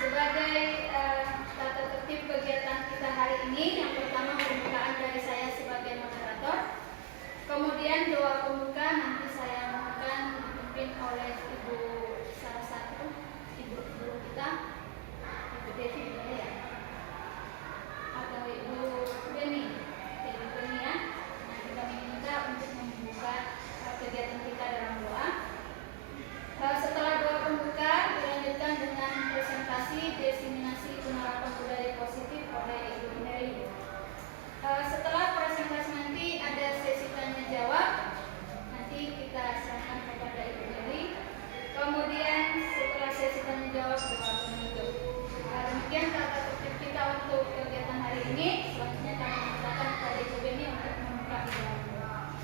Sebagai tata tertib kegiatan kita hari ini, yang pertama pembukaan dari saya sebagai moderator, kemudian doa pembuka nanti saya mohonkan dipimpin oleh Ibu salah satu Ibu guru kita, Ibu Devi ya, atau Ibu Beni ya. Nanti kami minta untuk membuka kegiatan kita dalam doa. Setelah doa pembuka dilanjutkan dengan presentasi diseminasi penerapan budaya positif oleh Ibu Nelly. Setelah presentasi nanti ada sesi tanya jawab, nanti kita serahkan kepada Ibu Nelly. Kemudian setelah sesi tanya jawab doa penutup. Demikian tata tertib kita untuk kegiatan hari ini. Selanjutnya kami mintakan kepada Ibu Beni untuk membuka doa.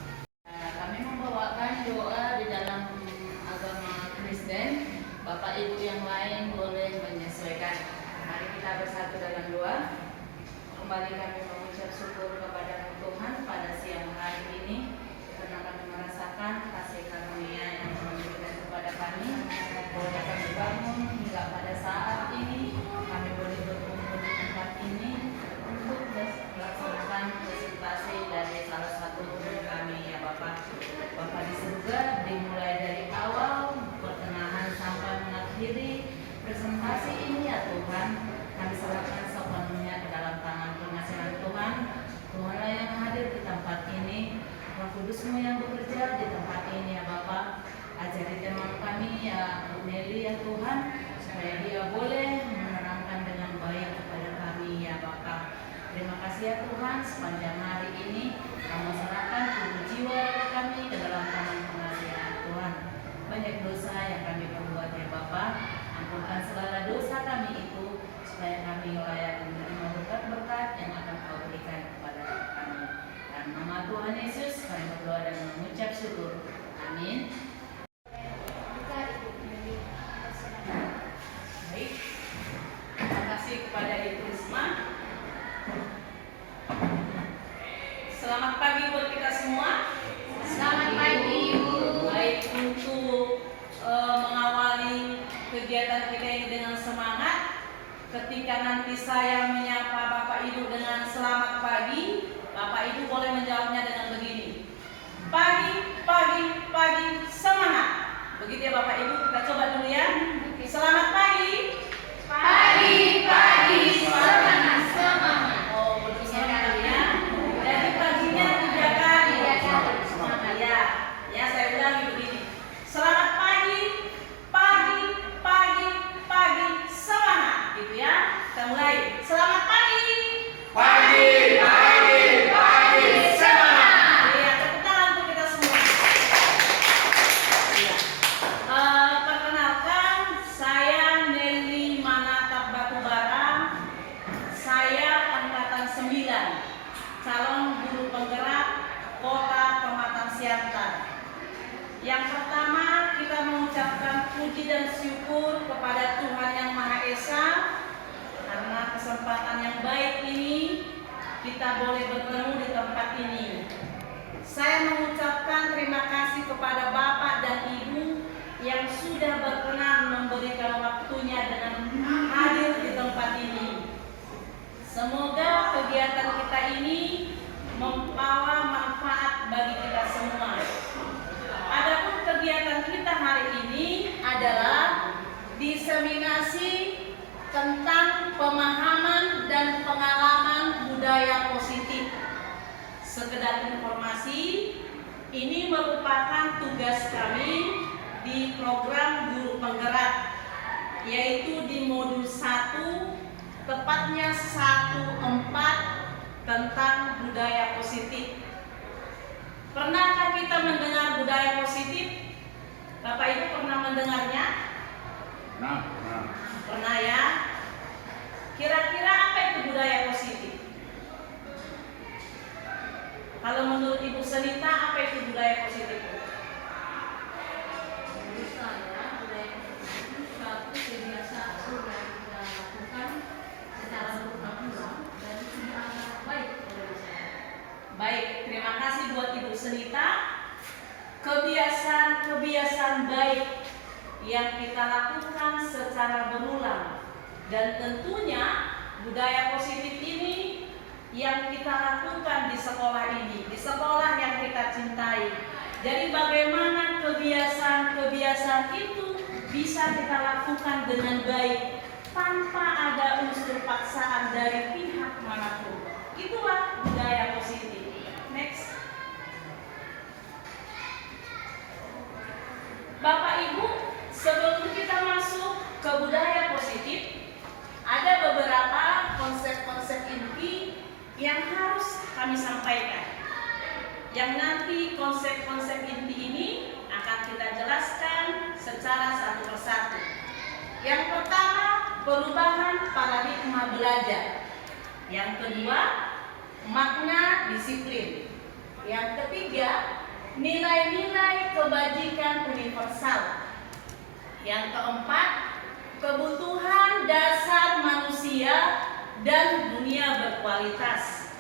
Kami membawakan doa di dalam Kristen. Bapak Ibu yang lain boleh menyesuaikan. Mari kita bersatu dalam doa. Kembali kami mengucap syukur kepada Tuhan pada siang hari ini karena kami merasakan kasih karunia yang memberikan kepada kami. Boleh kami bangun hingga pada saat ini, kami boleh berkumpul di tempat ini untuk melaksanakan presentasi dari salah satu guru kami ya Bapak. Bapak di surga, dimulai dari awal sampai mengakhiri presentasi ini ya Tuhan, kami serahkan sepenuhnya ke dalam tangan pengasihan Tuhan. Tuhanlah yang hadir di tempat ini, Roh Kudus-Mu yang bekerja di tempat ini ya Bapak. Ajari teman kami ya Bu Nelly ya Tuhan, supaya dia boleh menerangkan dengan baik kepada kami ya Bapak. Terima kasih ya Tuhan, sepanjang hari ini kami serahkan tubuh jiwa kami ke dalam tangan pengasihan Tuhan. Banyak dosa yang kami perbuat ya Bapak, ampunkan segala dosa kami itu, supaya kami layak menerima berkat-berkat yang akan Kau berikan kepada kami. Dalam nama Tuhan Yesus kami berdoa dan mengucap syukur. Amin. Baik, terima kasih kepada Ibu Risma. Selamat pagi buat kita semua. Selamat pagi Ibu. Baik, untuk mengawali kegiatan kita ini dengan semangat, ketika nanti saya menyapa Bapak Ibu dengan selamat pagi, Bapak Ibu boleh menjawabnya dengan begini: pagi, pagi, pagi, semangat. Begitu ya Bapak Ibu, kita coba dulu ya. Selamat pagi. Pagi, pagi, semangat, semangat. Oh, belum semangat ya. Jadi paginya 3 kali. Ya, ya saya ulangi begini. Selamat pagi, pagi, pagi, pagi, semangat, gitu ya. Kita mulai. Selamat pagi. Pagi, pagi, pagi, semangat. Ya, tepuk tangan untuk kita semua. Ya. Perkenalkan, saya Nelly Manatap Batubara. Saya angkatan 9, calon guru penggerak Kota Pematang Siantar. Yang pertama, kita mengucapkan puji dan syukur kepada Tuhan Yang Maha Esa karena kesempatan yang baik ini kita boleh bertemu di tempat ini. Saya mengucapkan terima kasih kepada Bapak dan Ibu yang sudah berkenan memberikan waktunya dengan hadir di tempat ini. Semoga kegiatan kita ini membawa manfaat bagi kita semua. Adapun kegiatan kita hari ini adalah diseminasi tentang pemahaman dan pengalaman budaya positif. Sekedar informasi, ini merupakan tugas kami di program Guru Penggerak, yaitu di modul 1, tepatnya 1.4 tentang budaya positif. Pernahkah kita mendengar budaya positif? Bapak Ibu pernah mendengarnya? Nah. Pernah ya? Kira-kira apa itu budaya positif? Kalau menurut Ibu Senita, apa itu budaya positif? Menurut saya, budaya positif itu suatu kebiasaan yang kita lakukan secara berulang-ulang dan dianggap baik oleh masyarakat. Baik, terima kasih buat Ibu Senita. Kebiasaan baik yang kita lakukan secara berulang, dan tentunya budaya positif ini yang kita lakukan di sekolah ini, di sekolah yang kita cintai. Jadi bagaimana kebiasaan itu bisa kita lakukan dengan baik tanpa ada unsur paksaan dari pihak manapun. Itulah budaya positif. Next. Bapak Ibu, sebelum kita masuk ke budaya positif, ada beberapa konsep-konsep inti yang harus kami sampaikan. Yang nanti konsep-konsep inti ini akan kita jelaskan secara satu persatu. Yang pertama, perubahan paradigma belajar. Yang kedua, makna disiplin. Yang ketiga, nilai-nilai kebajikan universal. Yang keempat, kebutuhan dasar manusia dan dunia berkualitas.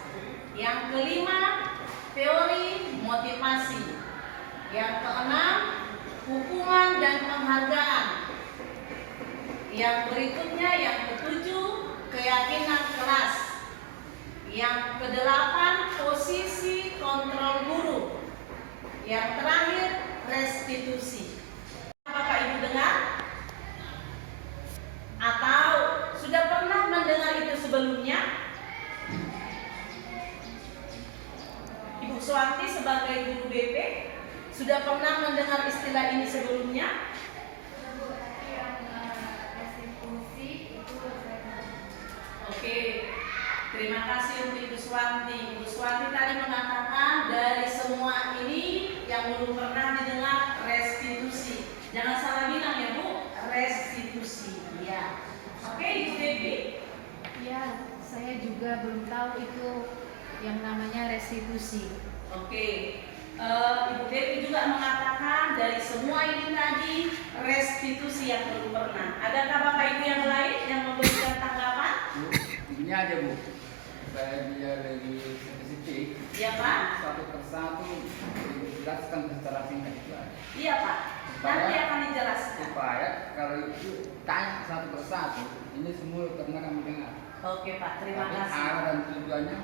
Yang kelima, teori motivasi. Yang keenam, hukuman dan penghargaan. Yang berikutnya, yang ketujuh, keyakinan kelas. Yang kedelapan, posisi kontrol guru. Yang terakhir, restitusi. Bapak Ibu dengar? Atau sudah pernah mendengar itu sebelumnya? Ibu Suwanti sebagai guru BP sudah pernah mendengar istilah ini sebelumnya? Oke, terima kasih untuk Ibu Suwanti. Ibu Suwanti tadi mengatakan dari semua ini yang belum pernah didengar restitusi. Jangan salah bilang ya Bu, restitusi. Ya. Oke, Ibu Devi. Ya, saya juga belum tahu itu yang namanya restitusi. Oke, Ibu Devi juga mengatakan dari semua ini tadi restitusi yang belum pernah. Adakah Bapak Ibu yang lain yang memberikan tanggapan? Ini aja Bu, supaya biar lebih spesifik. Iya Pak. Satu persatu dijelaskan secara singkat itu aja. Iya Pak. Nanti akan dijelaskan. Supaya kalau itu tanya satu persatu, ini semua pernah kami dengar. Oke Pak, terima Tapi kasih. arah dan tujuannya,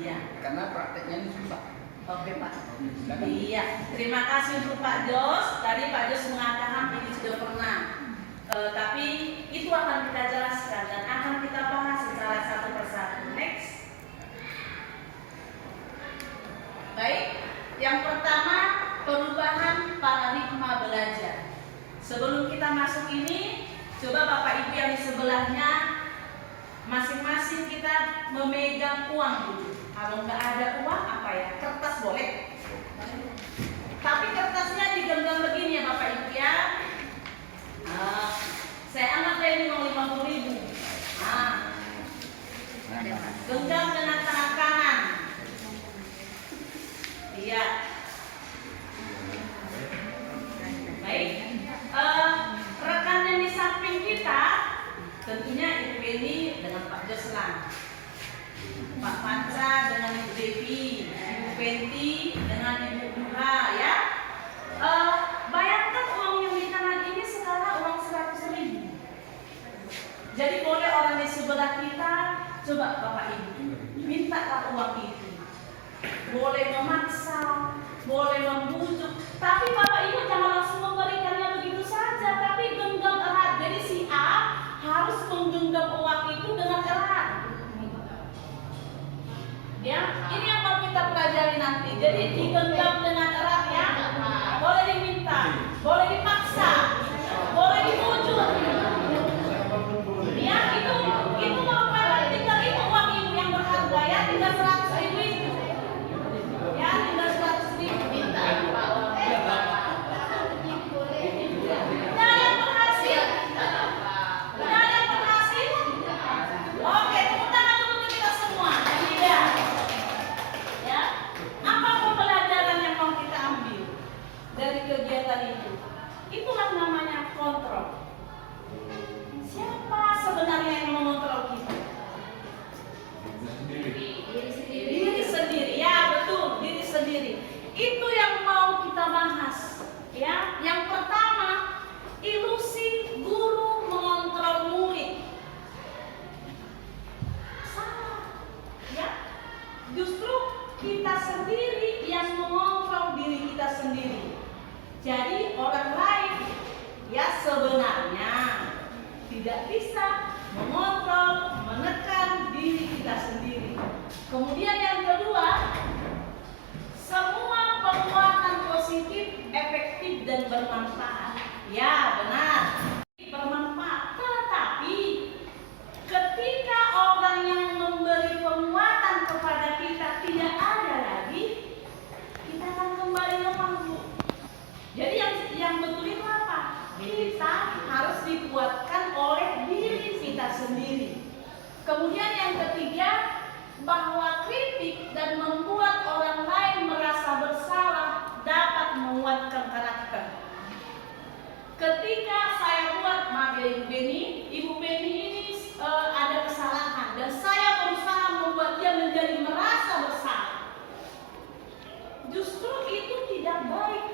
Iya. karena prakteknya ini susah. Oke Pak. Silakan. Iya, terima kasih untuk Pak Jos. Tadi Pak Jos mengatakan ini sudah pernah. Tapi itu akan kita jelaskan dan akan kita bahas secara satu persatu. Next. Baik, yang pertama perubahan paradigma belajar. Sebelum kita masuk ini, coba Bapak Ibu yang di sebelahnya masing-masing kita memegang uang dulu. Kalau nggak ada uang apa ya? Kertas boleh. Tapi kertasnya digenggam begini ya Bapak Ibu ya. Saya anggap ini uang 50.000. Genggam dengan tangan kanan. Iya. Baik. Rekan yang di samping kita, tentunya Ibu Beni dengan Pak Joslan, Pak Panca dengan Ibu Devi, Ibu Penti dengan Ibu Duha ya. Bayangkan uang yang di kanan ini sekarang uang 100.000. Jadi boleh orang di sebelah kita, coba Bapak Ibu, mintalah uang itu. Boleh memaksa, boleh membujuk, tapi Bapak Ibu jangan langsung memberikannya begitu saja, tapi genggam erat. Jadi si A harus menggenggam uang itu dengan erat. Ya, ini yang mau kita pelajari nanti. Jadi digenggam dengan erat ya. Boleh diminta, boleh dipaksa, boleh dibujuk. Ya, itu merupakan tinggal itu uang ibu yang berharga ya, tinggal 100.000 itu. Ya, tinggal 100.000 kita sendiri yang mengontrol diri kita sendiri. Jadi orang lain ya sebenarnya tidak bisa mengontrol, menekan diri kita sendiri. Kemudian yang kedua, semua penguatan positif, efektif dan bermanfaat. Ya benar, bermanfaat. Tetapi ketika orang yang memberi penguatan kepada kita tidak ada lagi, kita akan kembali lemah, Bu. Jadi yang betul itu apa? Kita harus dikuatkan oleh diri kita sendiri. Kemudian yang ketiga, bahwa kritik dan membuat orang lain merasa bersalah dapat menguatkan karakter. Ketika saya buat, maaf ya Ibu Beni ini ada kesalahan dan saya berusaha membuat dia menjadi merasa bersalah. Justru itu tidak baik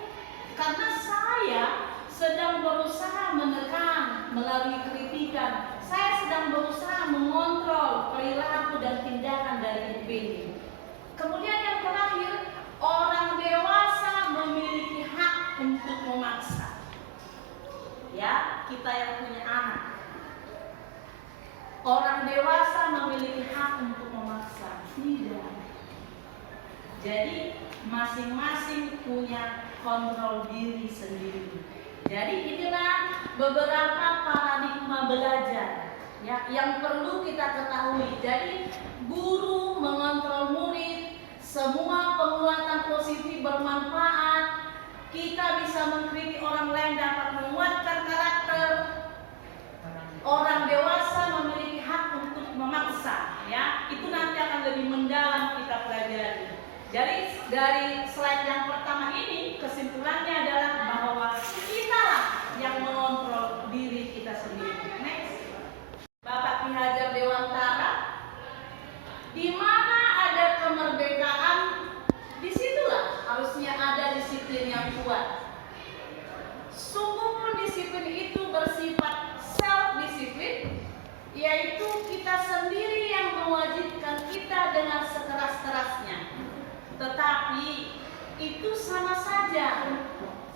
karena saya sedang berusaha menekan melalui kritikan. Saya sedang berusaha mengontrol perilaku dan tindakan dari Ibu Beni. Kemudian yang terakhir, orang dewasa memiliki hak untuk memaksa. Ya, kita yang punya anak. Orang dewasa memiliki hak untuk memaksa. Tidak. Jadi masing-masing punya kontrol diri sendiri. Jadi inilah beberapa paradigma belajar ya, yang perlu kita ketahui. Jadi guru mengontrol murid, semua penguatan positif bermanfaat. Kita bisa mengkritik orang lain dapat menguatkan karakter. Orang dewasa memiliki hak untuk memaksa ya. Itu nanti akan lebih mendalam kita pelajari. Jadi dari slide yang pertama ini kesimpulannya adalah bahwa kitalah yang mengontrol diri kita sendiri. Next. Bapak Ki Hajar Dewantara, di mana ada kemerdekaan, disitulah harusnya ada disiplin yang kuat. Sungguh pun disiplin itu bersifat self-disiplin, yaitu kita sendiri yang mewajibkan kita dengan sekeras-kerasnya. Tetapi itu sama saja,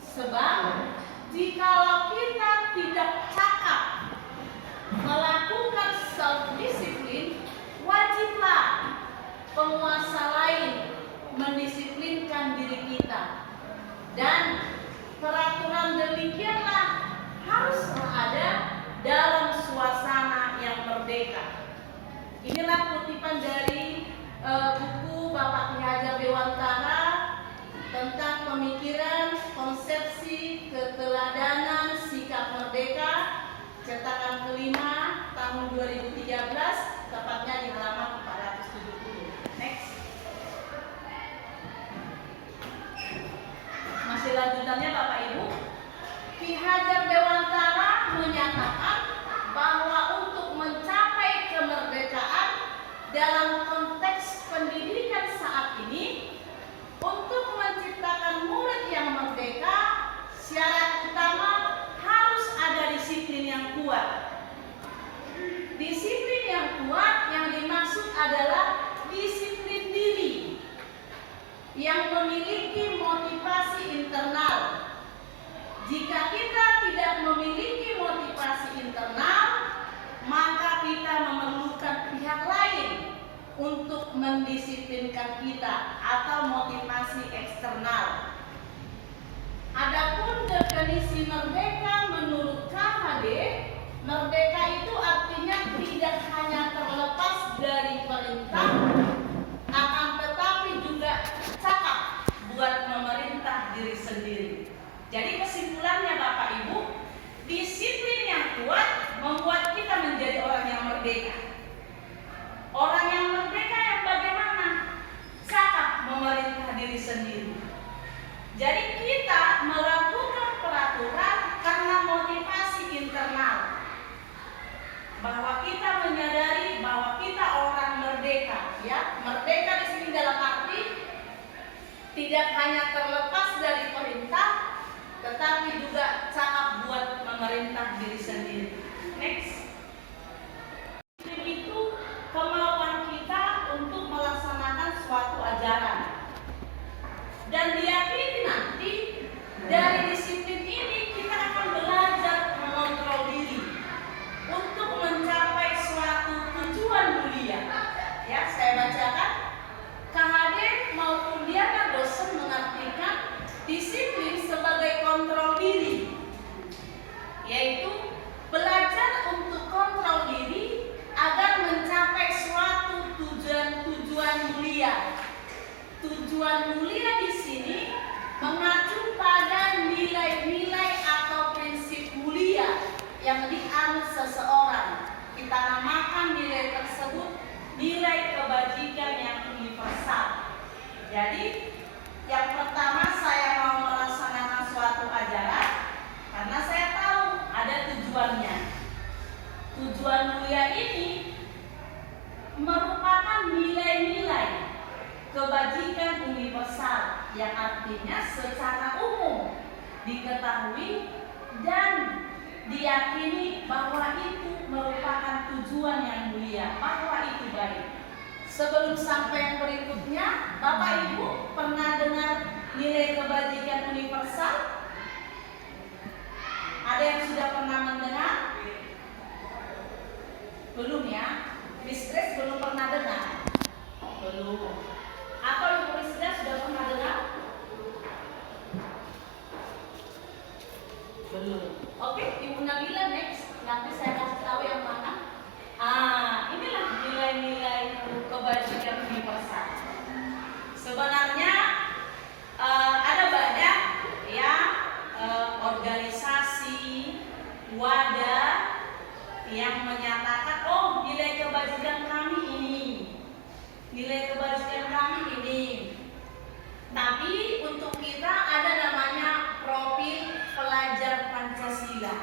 sebab jikalau kita tidak cakap melakukan self-disiplin, wajiblah penguasa lain mendisiplinkan diri kita. Dan peraturan demikianlah haruslah ada dalam suasana yang merdeka. Inilah kutipan dari buku Bapak Ki Hajar Dewantara tentang pemikiran, konsepsi, keteladanan, sikap merdeka, cetakan kelima tahun 2013, tepatnya di halaman 470. Next. Masih lanjutannya Bapak Ibu, Ki Hajar Dewantara menyatakan bahwa untuk mencapai kemerdekaan dalam konteks pendidikan saat ini, untuk menciptakan murid yang merdeka, syarat utama harus ada disiplin yang kuat. Disiplin yang kuat yang dimaksud adalah disiplin diri yang memiliki motivasi internal. Jika kita tidak memiliki motivasi internal, maka kita memerlukan pihak lain untuk mendisiplinkan kita atau motivasi eksternal. Adapun definisi merdeka menurut KHD, merdeka itu artinya tidak hanya terlepas dari perintah, akan tetapi juga cakap buat memerintah diri sendiri. Jadi kesimpulannya Bapak Ibu, disiplin yang kuat membuat kita menjadi orang yang merdeka. Orang yang merdeka yang bagaimana? Cakap memerintah diri sendiri. Jadi kita melakukan peraturan karena motivasi internal, bahwa kita menyadari bahwa kita orang merdeka, ya. Merdeka di sini dalam arti tidak hanya terlepas dari perintah, tetapi juga cakap buat memerintah diri sendiri. Next. Itu kemauan kita untuk melaksanakan suatu ajaran. diketahui, dan diyakini bahwa itu merupakan tujuan yang mulia, bahwa itu baik. Sebelum sampai yang berikutnya, Bapak Ibu pernah dengar nilai kebajikan universal? Ada yang sudah pernah mendengar? Belum ya? Miss Grace belum pernah dengar? Belum. Atau Ibu Rizda sudah pernah dengar? Belum. Oke, Ibu Nabila next. Nanti saya kasih tahu yang mana. Inilah nilai-nilai kebajikan universal. Sebenarnya ada banyak ya organisasi, wadah yang menyatakan, oh nilai kebajikan kami ini, nilai kebajikan kami ini. Tapi untuk kita ada namanya profil pelajar Pancasila.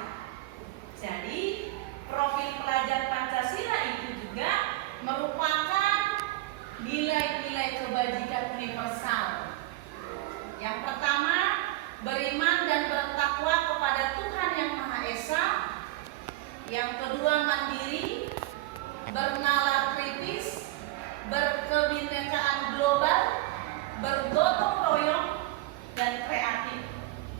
Jadi profil pelajar Pancasila itu juga merupakan nilai-nilai kebajikan universal. Yang pertama, beriman dan bertakwa kepada Tuhan Yang Maha Esa. Yang kedua, mandiri, bernalar kritis, berkebinekaan global, bergotong royong, dan kreatif.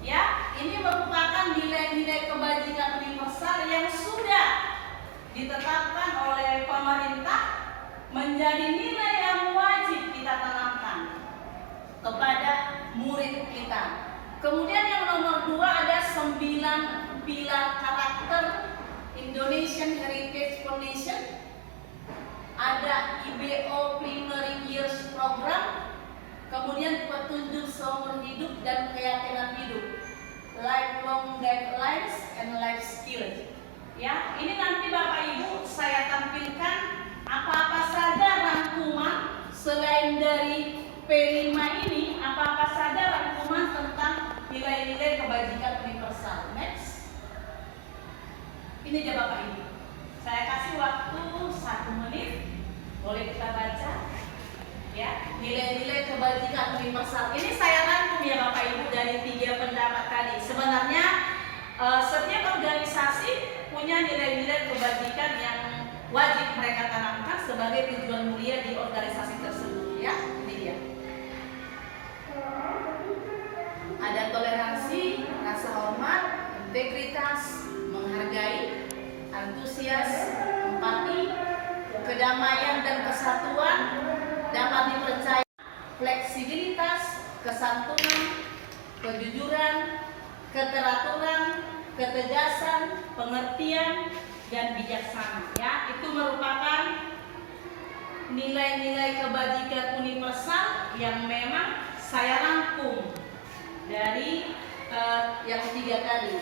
Ya, ini merupakan nilai-nilai kebajikan universal yang sudah ditetapkan oleh pemerintah menjadi nilai yang wajib kita tanamkan kepada murid kita. Kemudian yang nomor 2 ada 9 pilar karakter Indonesian Heritage Foundation. Ada IBO Primary Years Program. Kemudian petunjuk seumur hidup dan keyakinan hidup, lifelong guidelines and life skills. Ya, ini nanti Bapak Ibu saya tampilkan apa-apa saja rangkuman selain dari P5 ini, apa-apa saja rangkuman tentang nilai-nilai kebajikan universal. Next. Ini aja Bapak Ibu. Saya kasih waktu 1 menit. Boleh kita baca? Ya, nilai-nilai kebajikan universal. Ini saya rangkum ya Bapak Ibu dari 3 pendapat tadi. Sebenarnya setiap organisasi punya nilai-nilai kebajikan yang wajib mereka tanamkan sebagai tujuan mulia di organisasi tersebut. Ya, ini dia. Ada toleransi, rasa hormat, integritas, menghargai, antusias, empati, kedamaian dan kesatuan, dapat dipercaya, fleksibilitas, kesantunan, kejujuran, keteraturan, ketegasan, pengertian, dan bijaksana. Ya, itu merupakan nilai-nilai kebajikan universal yang memang saya rangkum dari yang 3 tadi,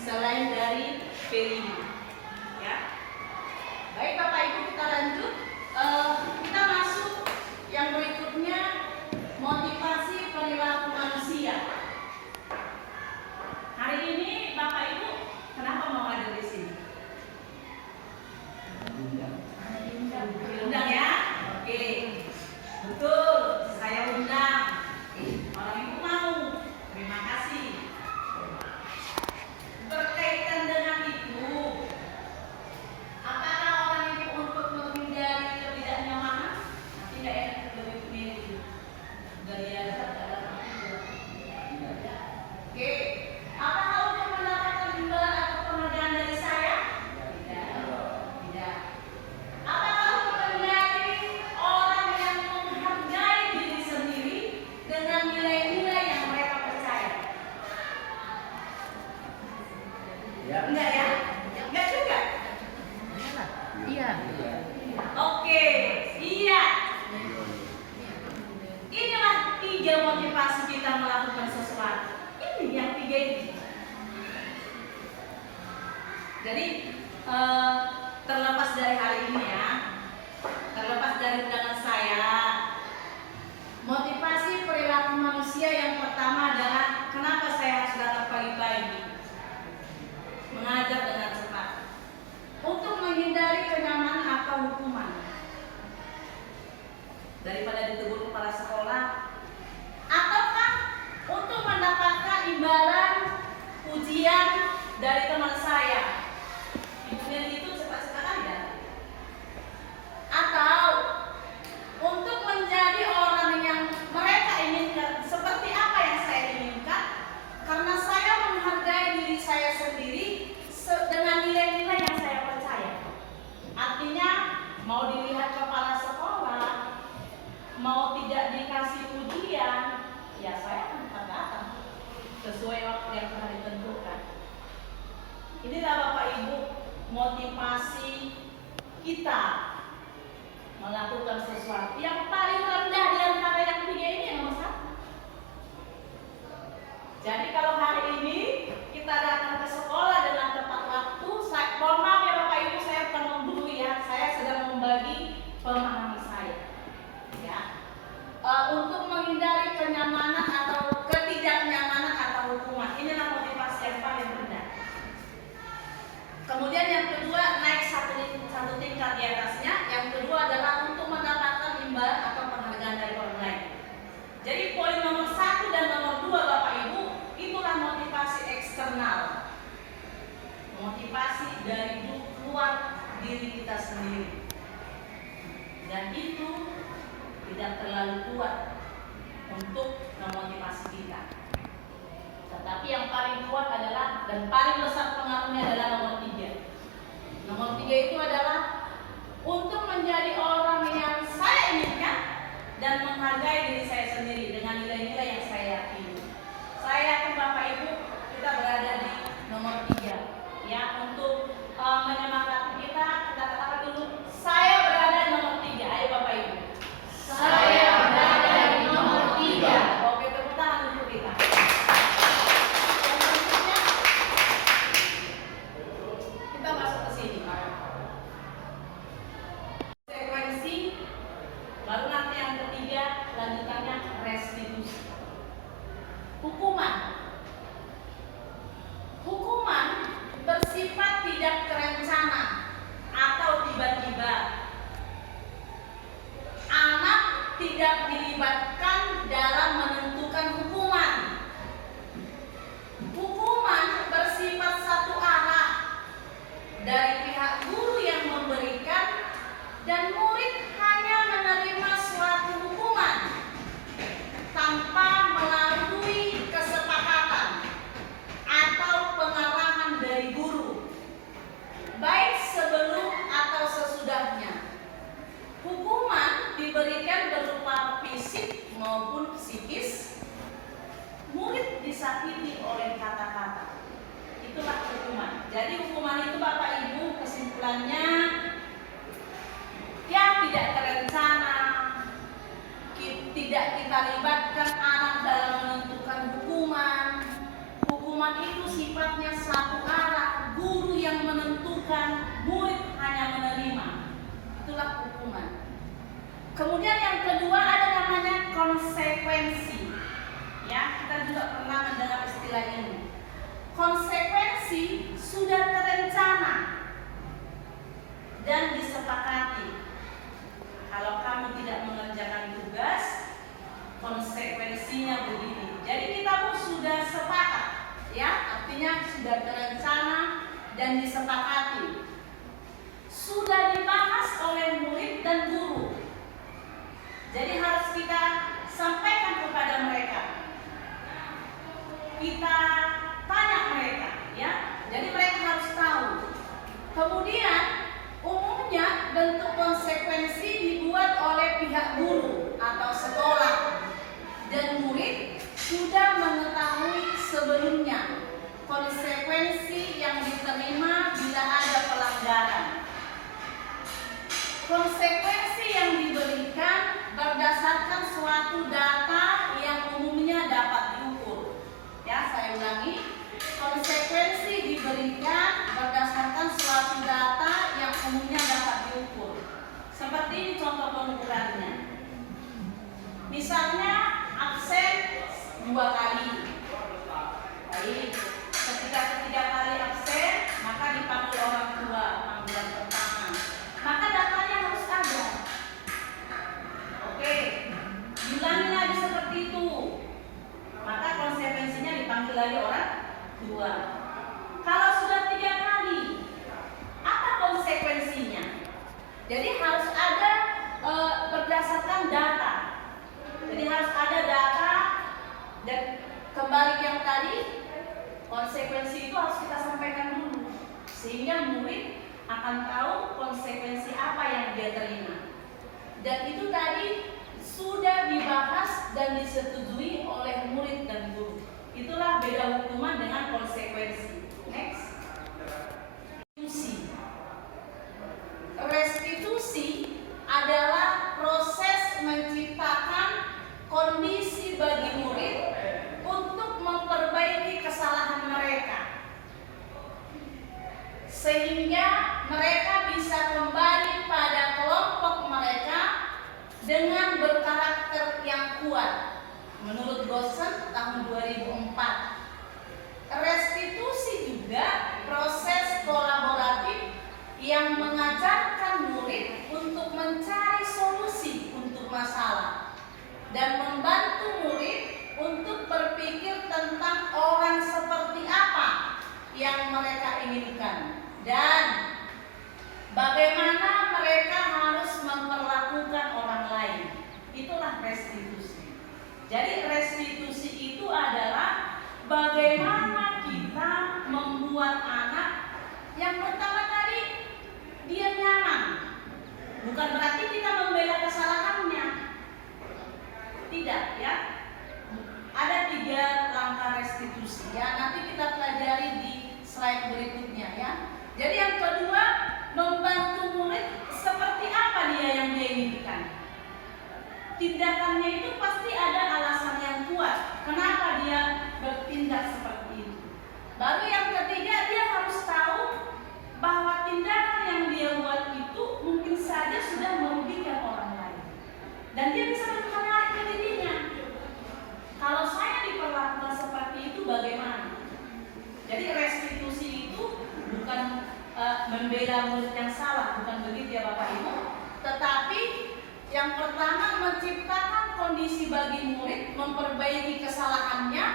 selain dari P5. Ya. Baik Bapak Ibu, kita lanjut. Kita masuk yang berikutnya, motivasi perilaku manusia. Hari ini Bapak Ibu kenapa mau hadir di sini? Undang ya? Oke. Betul, saya undang. Orang Ibu mau. Terima kasih. Berkaitan dengan itu, apakah orang Ibu untuk menghindari ketidaknyamanan? Nanti nggak enak lebih milih dari Oke. Apakah untuk mendapatkan imbalan atau penghargaan dari saya? Tidak. Apakah untuk menjadi orang yang menghargai diri sendiri dengan nilai-nilai yang mereka percaya? Enggak ya? Enggak juga? Iya. Oke, iya. Inilah 3 motivasi kita melakukan sesuatu. Ini yang 3 ini. Jadi terlepas dari hari ini ya, terlepas dari undangan saya, motivasi perilaku manusia yang pertama adalah kenapa saya harus datang pagi-pagi mengajar dengan cepat, untuk menghindari kenyamanan atau hukuman daripada ditegur kepala sekolah, ataukah untuk mendapatkan imbalan dari teman saya. Kemudian itu cepat-cepat aja. Atau untuk menjadi orang yang mereka inginkan, seperti apa yang saya inginkan, karena saya menghargai diri saya sendiri dengan nilai-nilai yang saya percaya. Artinya mau dilihat kepala sekolah, mau tidak dikasih pujian, ya saya akan tetap datang sesuai waktu yang telah ditentukan. Inilah Bapak Ibu motivasi kita melakukan sesuatu. Yang paling rendah di antara yang tiga ini yang nomor satu. Jadi kalau hari ini kita datang ke sekolah dengan tepat waktu, mohon maaf ya Bapak Ibu, saya bukan menggurui ya, saya sedang membagi pemahaman saya. Ya, untuk menghindari kenyamanan atau ketidaknyamanan atau hukuman, inilah motivasi yang paling rendah. Kemudian yang kedua, naik satu tingkat di atasnya. Yang kedua adalah untuk mendapatkan imbalan atau penghargaan dari orang lain. Jadi poin nomor 1 dan nomor 2 Bapak Ibu, itulah motivasi eksternal. Motivasi dari luar diri kita sendiri. Dan itu tidak terlalu kuat untuk memotivasi kita. Tetapi yang paling kuat adalah dan paling besar pengaruhnya adalah nomor 3. Nomor 3 itu adalah untuk menjadi orang yang saya inginkan dan menghargai diri saya sendiri dengan nilai-nilai yang saya yakini. Saya yakin Bapak Ibu kita berada di nomor 3 ya, untuk menyemangati kita katakan dulu, saya berada di nomor 3. Ayo Bapak Ibu. Saya berada di nomor 3. Oke, tepuk tangan untuk kita. Kita masuk ke sini. Sekuensi, baru nanti yang ketiga lanjutannya restitusi. Hukuman. Hukuman bersifat tidak terencana atau tiba-tiba. Anak tidak dilibatkan dalam menentukan hukuman. Hukuman bersifat satu arah dari pihak guru yang memberikan, dan murid hanya menerima suatu hukuman tanpa melalui kesepakatan atau pengarahan dari guru, baik sebelum atau sesudahnya. Hukuman diberikan berupa fisik maupun psikis. Murid disakiti oleh kata-kata. Itulah hukuman. Jadi hukuman itu Bapak Ibu kesimpulannya yang tidak terencana, tidak kita libatkan anak dalam menentukan hukuman. Hukuman itu sifatnya satu arah, guru yang menentukan, murid hanya menerima. Itulah hukuman. Kemudian yang kedua ada namanya konsekuensi. Ya, kita juga pernah mendengar istilah ini. Konsekuensi sudah terencana dan disepakati. Kalau kamu tidak mengerjakan tugas, konsekuensinya begini. Jadi kita pun sudah sepakat, ya, artinya sudah terencana dan disepakati. Sudah dibahas oleh murid dan guru. Jadi harus kita sampaikan kepada mereka. Kita tanya mereka, ya. Jadi mereka harus tahu. Kemudian umumnya bentuk konsekuensi dibuat oleh pihak guru atau sekolah, dan murid sudah mengetahui sebelumnya konsekuensi yang diterima bila ada pelanggaran. Konsekuensi yang diberikan berdasarkan suatu data yang umumnya dapat diukur. Ya, saya ulangi. Konsekuensi diberikan berdasarkan suatu data yang umumnya dapat diukur. Seperti ini contoh pengukurannya. Misalnya absen 2 kali. Baik, ketika ketiga kali absen, maka dipanggil orang tua panggilan pertama. Maka datanya harus ada. akan tahu konsekuensi apa yang dia terima. Dan itu tadi sudah dibahas dan disetujui oleh murid dan guru. Itulah beda hukuman dengan konsekuensi. Next. Restitusi adalah proses menciptakan kondisi bagi murid untuk memperbaiki kesalahan mereka, sehingga mereka bisa kembali pada kelompok mereka dengan berkarakter yang kuat. Menurut Gosen tahun 2004. Restitusi juga proses kolaboratif yang mengajarkan murid untuk mencari solusi untuk masalah dan membantu murid untuk berpikir tentang orang seperti apa yang mereka inginkan dan bagaimana mereka harus memperlakukan orang lain. Itulah restitusi. Jadi restitusi itu adalah bagaimana kita membuat anak yang pertama tadi dia nyaman. Bukan berarti kita membela kesalahannya. Tidak, ya. Ada 3 langkah restitusi, ya. Nanti kita pelajari di slide berikutnya, ya. Jadi yang kedua, membantu murid seperti apa dia yang dia inginkan. Tindakannya itu pasti ada alasan yang kuat. Kenapa dia bertindak seperti itu? Baru yang ketiga, dia harus tahu bahwa tindakan yang dia buat itu mungkin saja sudah merugikan orang lain. Dan dia bisa menarik ke dirinya. Kalau saya diperlakukan seperti itu bagaimana? Jadi restitusi itu bukan membela murid yang salah, bukan begitu ya Bapak Ibu. Tetapi yang pertama menciptakan kondisi bagi murid, memperbaiki kesalahannya.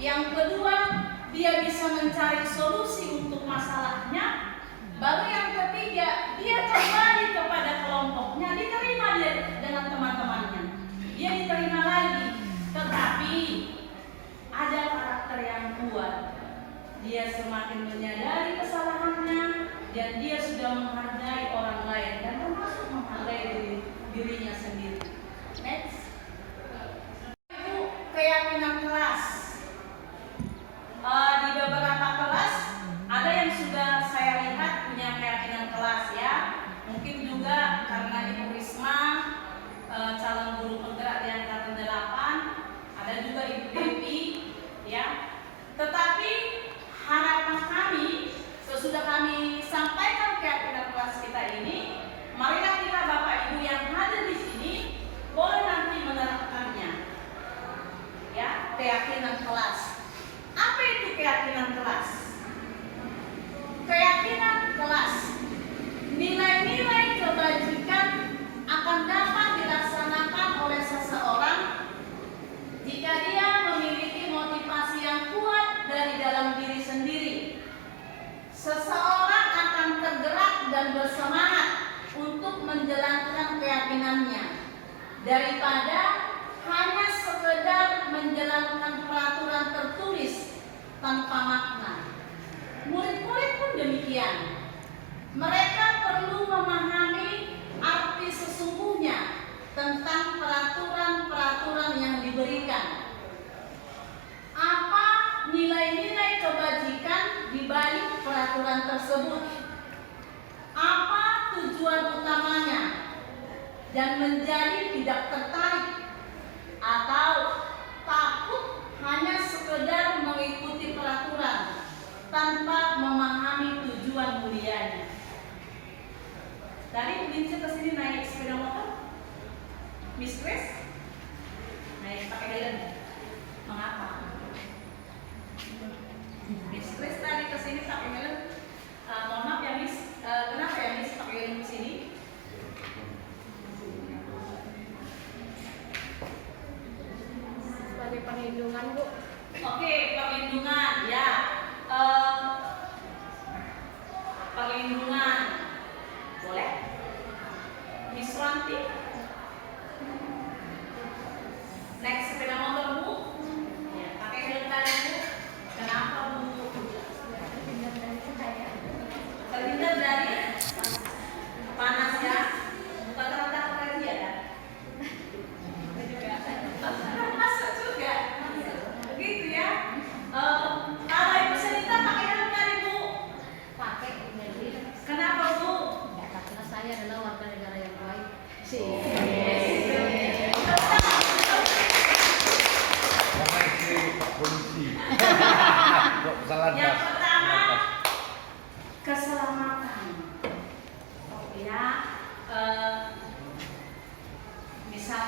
Yang kedua, dia bisa mencari solusi untuk masalahnya. Baru yang ketiga, dia kembali kepada kelompoknya, diterima dia dengan teman-temannya. Dia diterima lagi, tetapi ada karakter yang kuat. Dia semakin menyadari kesalahannya dan dia sudah menghargai orang lain dan termasuk menghargai dirinya sendiri. Next. Ibu, keyakinan kelas. Di beberapa kelas ada yang sudah saya lihat punya keyakinan kelas, ya. Mungkin juga karena Ibu Risma calon guru penggerak di angkatan 8, ada juga Ibu Devi, ya. Tetapi harapan kami sesudah kami sampaikan keyakinan kelas kita ini, marilah kita Bapak Ibu yang hadir di sini boleh nanti menerapkannya, ya, keyakinan kelas. Apa itu keyakinan kelas? Keyakinan kelas, nilai-nilai kebajikan akan dapat dilaksanakan oleh seseorang jika dia memiliki motivasi yang kuat dari dalam diri sendiri. Seseorang akan tergerak dan bersemangat untuk menjalankan keyakinannya daripada hanya sekedar menjalankan peraturan tertulis tanpa makna. Murid-murid pun demikian. Mereka perlu memahami arti sesungguhnya tentang peraturan-peraturan yang diberikan. Apa nilai-nilai kebajikan di balik peraturan tersebut? Apa tujuan utamanya? Dan menjadi tidak tertarik atau takut hanya sekedar mengikuti peraturan tanpa memahami tujuan mulianya. Tadi Mince kesini naik sepeda motor, Miss Grace naik pakai helm. Mengapa? Miss Grace tadi kesini pakai helm. Mohon maaf ya Miss, kenapa ya Miss pakai helm kesini? Sebagai perlindungan, Bu. Oke, perlindungan, ya. Perlindungan, boleh? Miss Ranti, naik sepeda motor Bu, ya, pakai helm tadi Bu. Kenapa Bu? Terhindar dari saya. Terhindar dari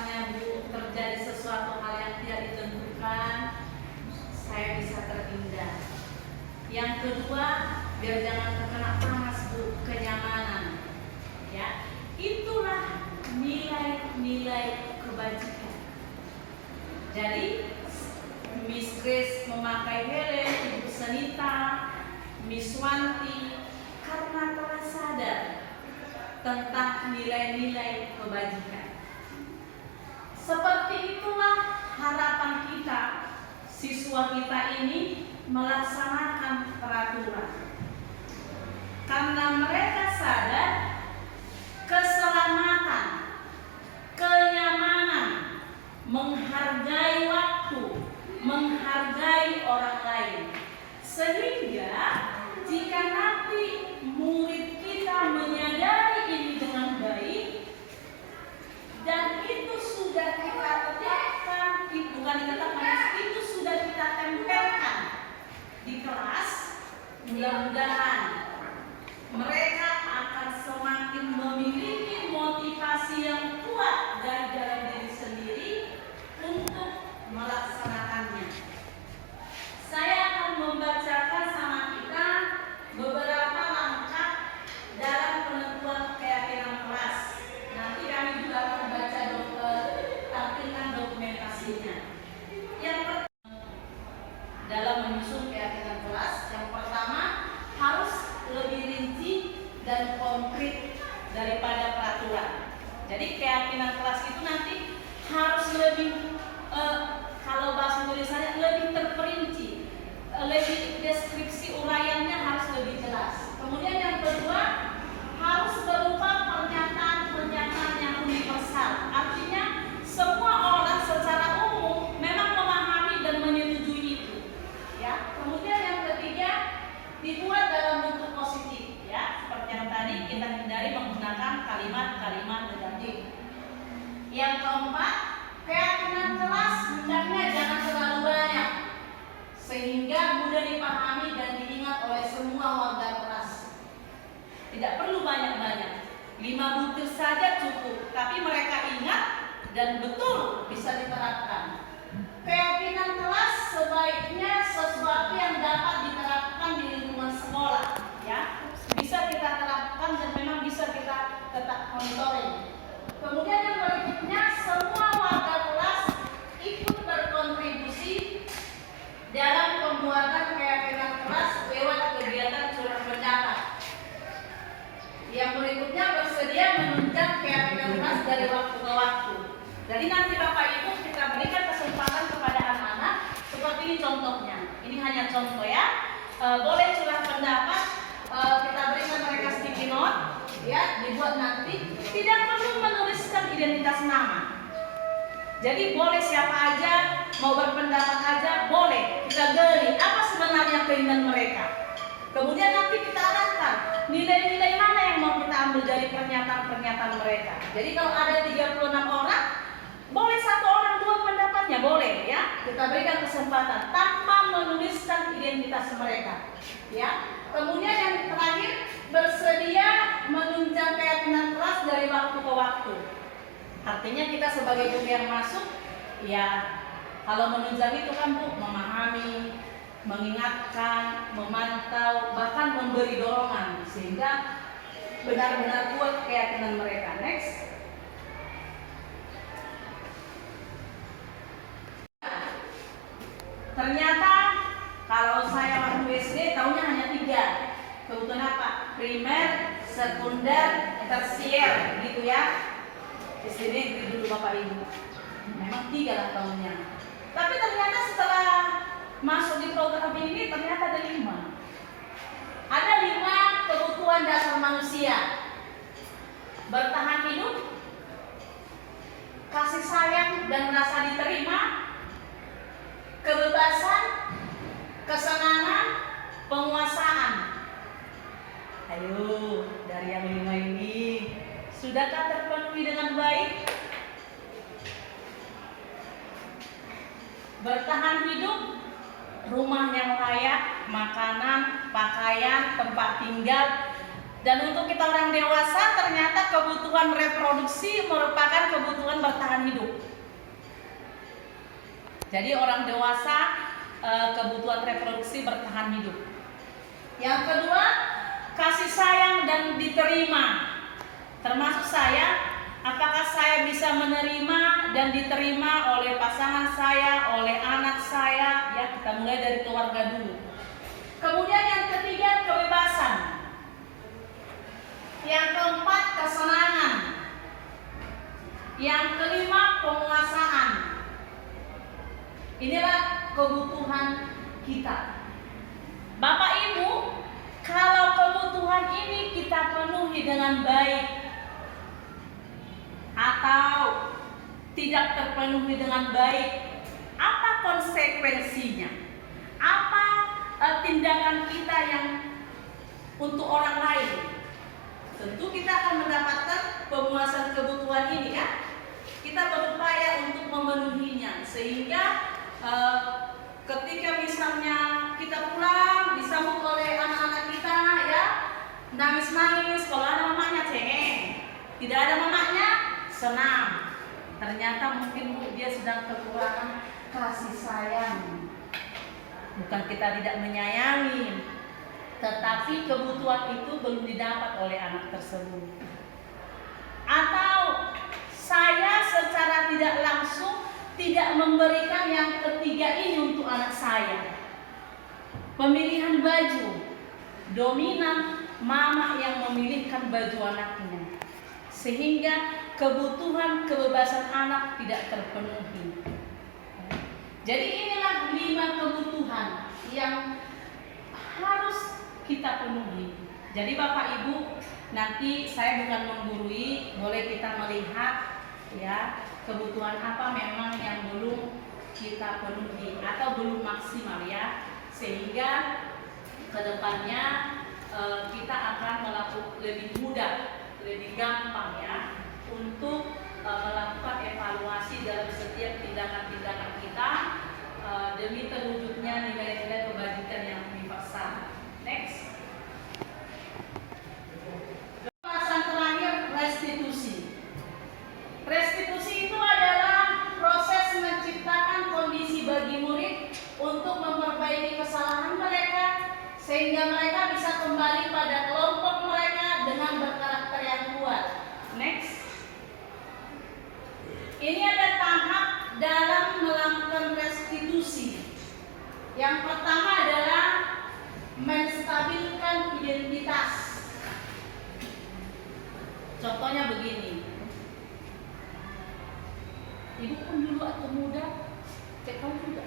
misalnya Bu terjadi sesuatu hal yang tidak ditentukan, saya bisa terhindar. Yang kedua, biar jangan terkena panas Bu, kenyamanan. Ya, itulah nilai-nilai kebajikan. Jadi Miss Grace memakai helm, Ibu Senita, Miss Wanti, karena telah sadar tentang nilai-nilai kebajikan. Seperti itulah harapan kita, siswa kita ini melaksanakan peraturan. Karena mereka sadar keselamatan, kenyamanan, menghargai waktu, menghargai orang lain. Sehingga jika nanti murid kita menyadari ini dengan baik dan itu sudah kita tetapkan, bukan ditetapkan, itu sudah kita tempelkan di kelas, mudah-mudahan mereka akan semakin memiliki motivasi yang kuat dari dalam diri sendiri untuk melaksanakannya. Saya akan membacakan sama kita beberapa langkah dalam penentuan keyakinan kelas. Nanti kami juga akan membaca tampilkan dokumentasinya. Yang pertama, dalam menyusun keyakinan kelas, yang pertama harus lebih rinci dan konkret daripada peraturan. Jadi keyakinan kelas itu nanti harus lebih kalau bahasa tulisannya lebih terperinci, lebih deskripsi uraiannya harus lebih jelas. Kemudian yang kedua harus berupa pernyataan yang universal. Artinya semua orang secara umum memang memahami dan menyetujui itu. Ya. Kemudian yang ketiga dibuat dalam bentuk positif. Ya, seperti yang tadi kita hindari menggunakan kalimat-kalimat negatif. Yang keempat, keyakinan kelas hendaknya jangan terlalu banyak sehingga mudah dipahami dan diingat oleh semua warga kelas. Tidak perlu banyak-banyak, 5 butir saja cukup, tapi mereka ingat dan betul bisa diterapkan. Keyakinan kelas sebaiknya sesuatu yang dapat diterapkan di lingkungan sekolah, ya, bisa kita terapkan dan memang bisa kita tetap monitoring. Kemudian yang berikutnya, semua warga kelas ikut berkontribusi dalam pembuatan keyakinan kelas lewat kegiatan curah pendapat. Yang berikutnya, bersedia menunjang keyakinan kelas dari waktu ke waktu. Jadi nanti Bapak Ibu kita berikan kesempatan kepada anak-anak seperti ini contohnya. Ini hanya contoh ya. Boleh curah pendapat, kita berikan mereka sticky note, ya, dibuat nanti. Tidak perlu menuliskan identitas nama. Jadi boleh siapa aja, mau berpendapat aja, boleh. Kita gali apa sebenarnya keinginan mereka. Kemudian nanti kita arahkan nilai-nilai mana yang mau kita ambil dari pernyataan-pernyataan mereka. Jadi kalau ada 36 orang, boleh 1 orang 2 pendapatnya, boleh ya. Kita berikan kesempatan tanpa menuliskan identitas mereka. Ya. Kemudian yang terakhir, bersedia menunjang keyakinan kelas dari waktu ke waktu. Artinya kita sebagai guru yang masuk, ya kalau menunjang itu kan Bu, memahami, mengingatkan, memantau, bahkan memberi dorongan sehingga benar-benar kuat keyakinan mereka. Next. Ternyata kalau saya waktu SD tahunya hanya 3. Kebutuhan apa? Primer, sekunder, tersier, gitu ya. Di sini dulu Bapak Ibu. Memang 3 lah tahunnya. Tapi ternyata setelah masuk di program ini ternyata ada 5. Ada 5 kebutuhan dasar manusia. Bertahan hidup, kasih sayang dan rasa diterima, kebebasan, kesenangan, penguasaan. Ayo, dari yang 5 ini sudahkah terpenuhi dengan baik? Bertahan hidup, rumah yang layak, makanan, pakaian, tempat tinggal, Dan untuk kita orang dewasa ternyata kebutuhan reproduksi merupakan kebutuhan bertahan hidup. Jadi orang dewasa kebutuhan reproduksi bertahan hidup. Yang kedua, kasih sayang dan diterima. Termasuk saya, apakah saya bisa menerima dan diterima oleh pasangan saya, oleh anak saya? Ya, kita mulai dari keluarga dulu. Kemudian yang ketiga, kebebasan. Yang keempat, kesenangan. Yang kelima, penguasaan. Inilah kebutuhan kita. Bapak Ibu, kalau kebutuhan ini kita penuhi dengan baik atau tidak terpenuhi dengan baik, apa konsekuensinya? Apa tindakan kita yang untuk orang lain? Tentu kita akan mendapatkan pemuasan kebutuhan ini kan? Kita berupaya untuk memenuhinya sehingga ketika misalnya kita pulang disambut oleh anak-anak kita ya, nangis-nangis, kalau ada mamanya cengeng, tidak ada mamanya senang. Ternyata mungkin dia sedang kekurangan kasih sayang. Bukan kita tidak menyayangi, tetapi kebutuhan itu belum didapat oleh anak tersebut. Atau saya secara tidak langsung tidak memberikan yang ketiga ini untuk anak saya. Pemilihan baju, dominan mama yang memilihkan baju anaknya, sehingga kebutuhan kebebasan anak tidak terpenuhi. Jadi inilah 5 kebutuhan yang harus kita penuhi. Jadi Bapak Ibu, nanti saya bukan menggurui, boleh kita melihat ya kebutuhan apa memang yang belum kita penuhi atau belum maksimal ya, sehingga kedepannya kita akan melakukan lebih mudah, lebih gampang ya untuk melakukan evaluasi dalam setiap tindakan-tindakan kita demi terwujudnya nilai-nilai kebajikan yang universal. Next. Pembahasan terakhir, restitusi. Restitusi itu adalah proses menciptakan kondisi bagi murid untuk memperbaiki kesalahan mereka sehingga mereka bisa kembali pada kelompok mereka dengan berkarakter yang kuat. Next. Ini ada tahap dalam melakukan restitusi. Yang pertama adalah menstabilkan identitas. Contohnya begini. Ibu pun dulu waktu muda, cek kau juga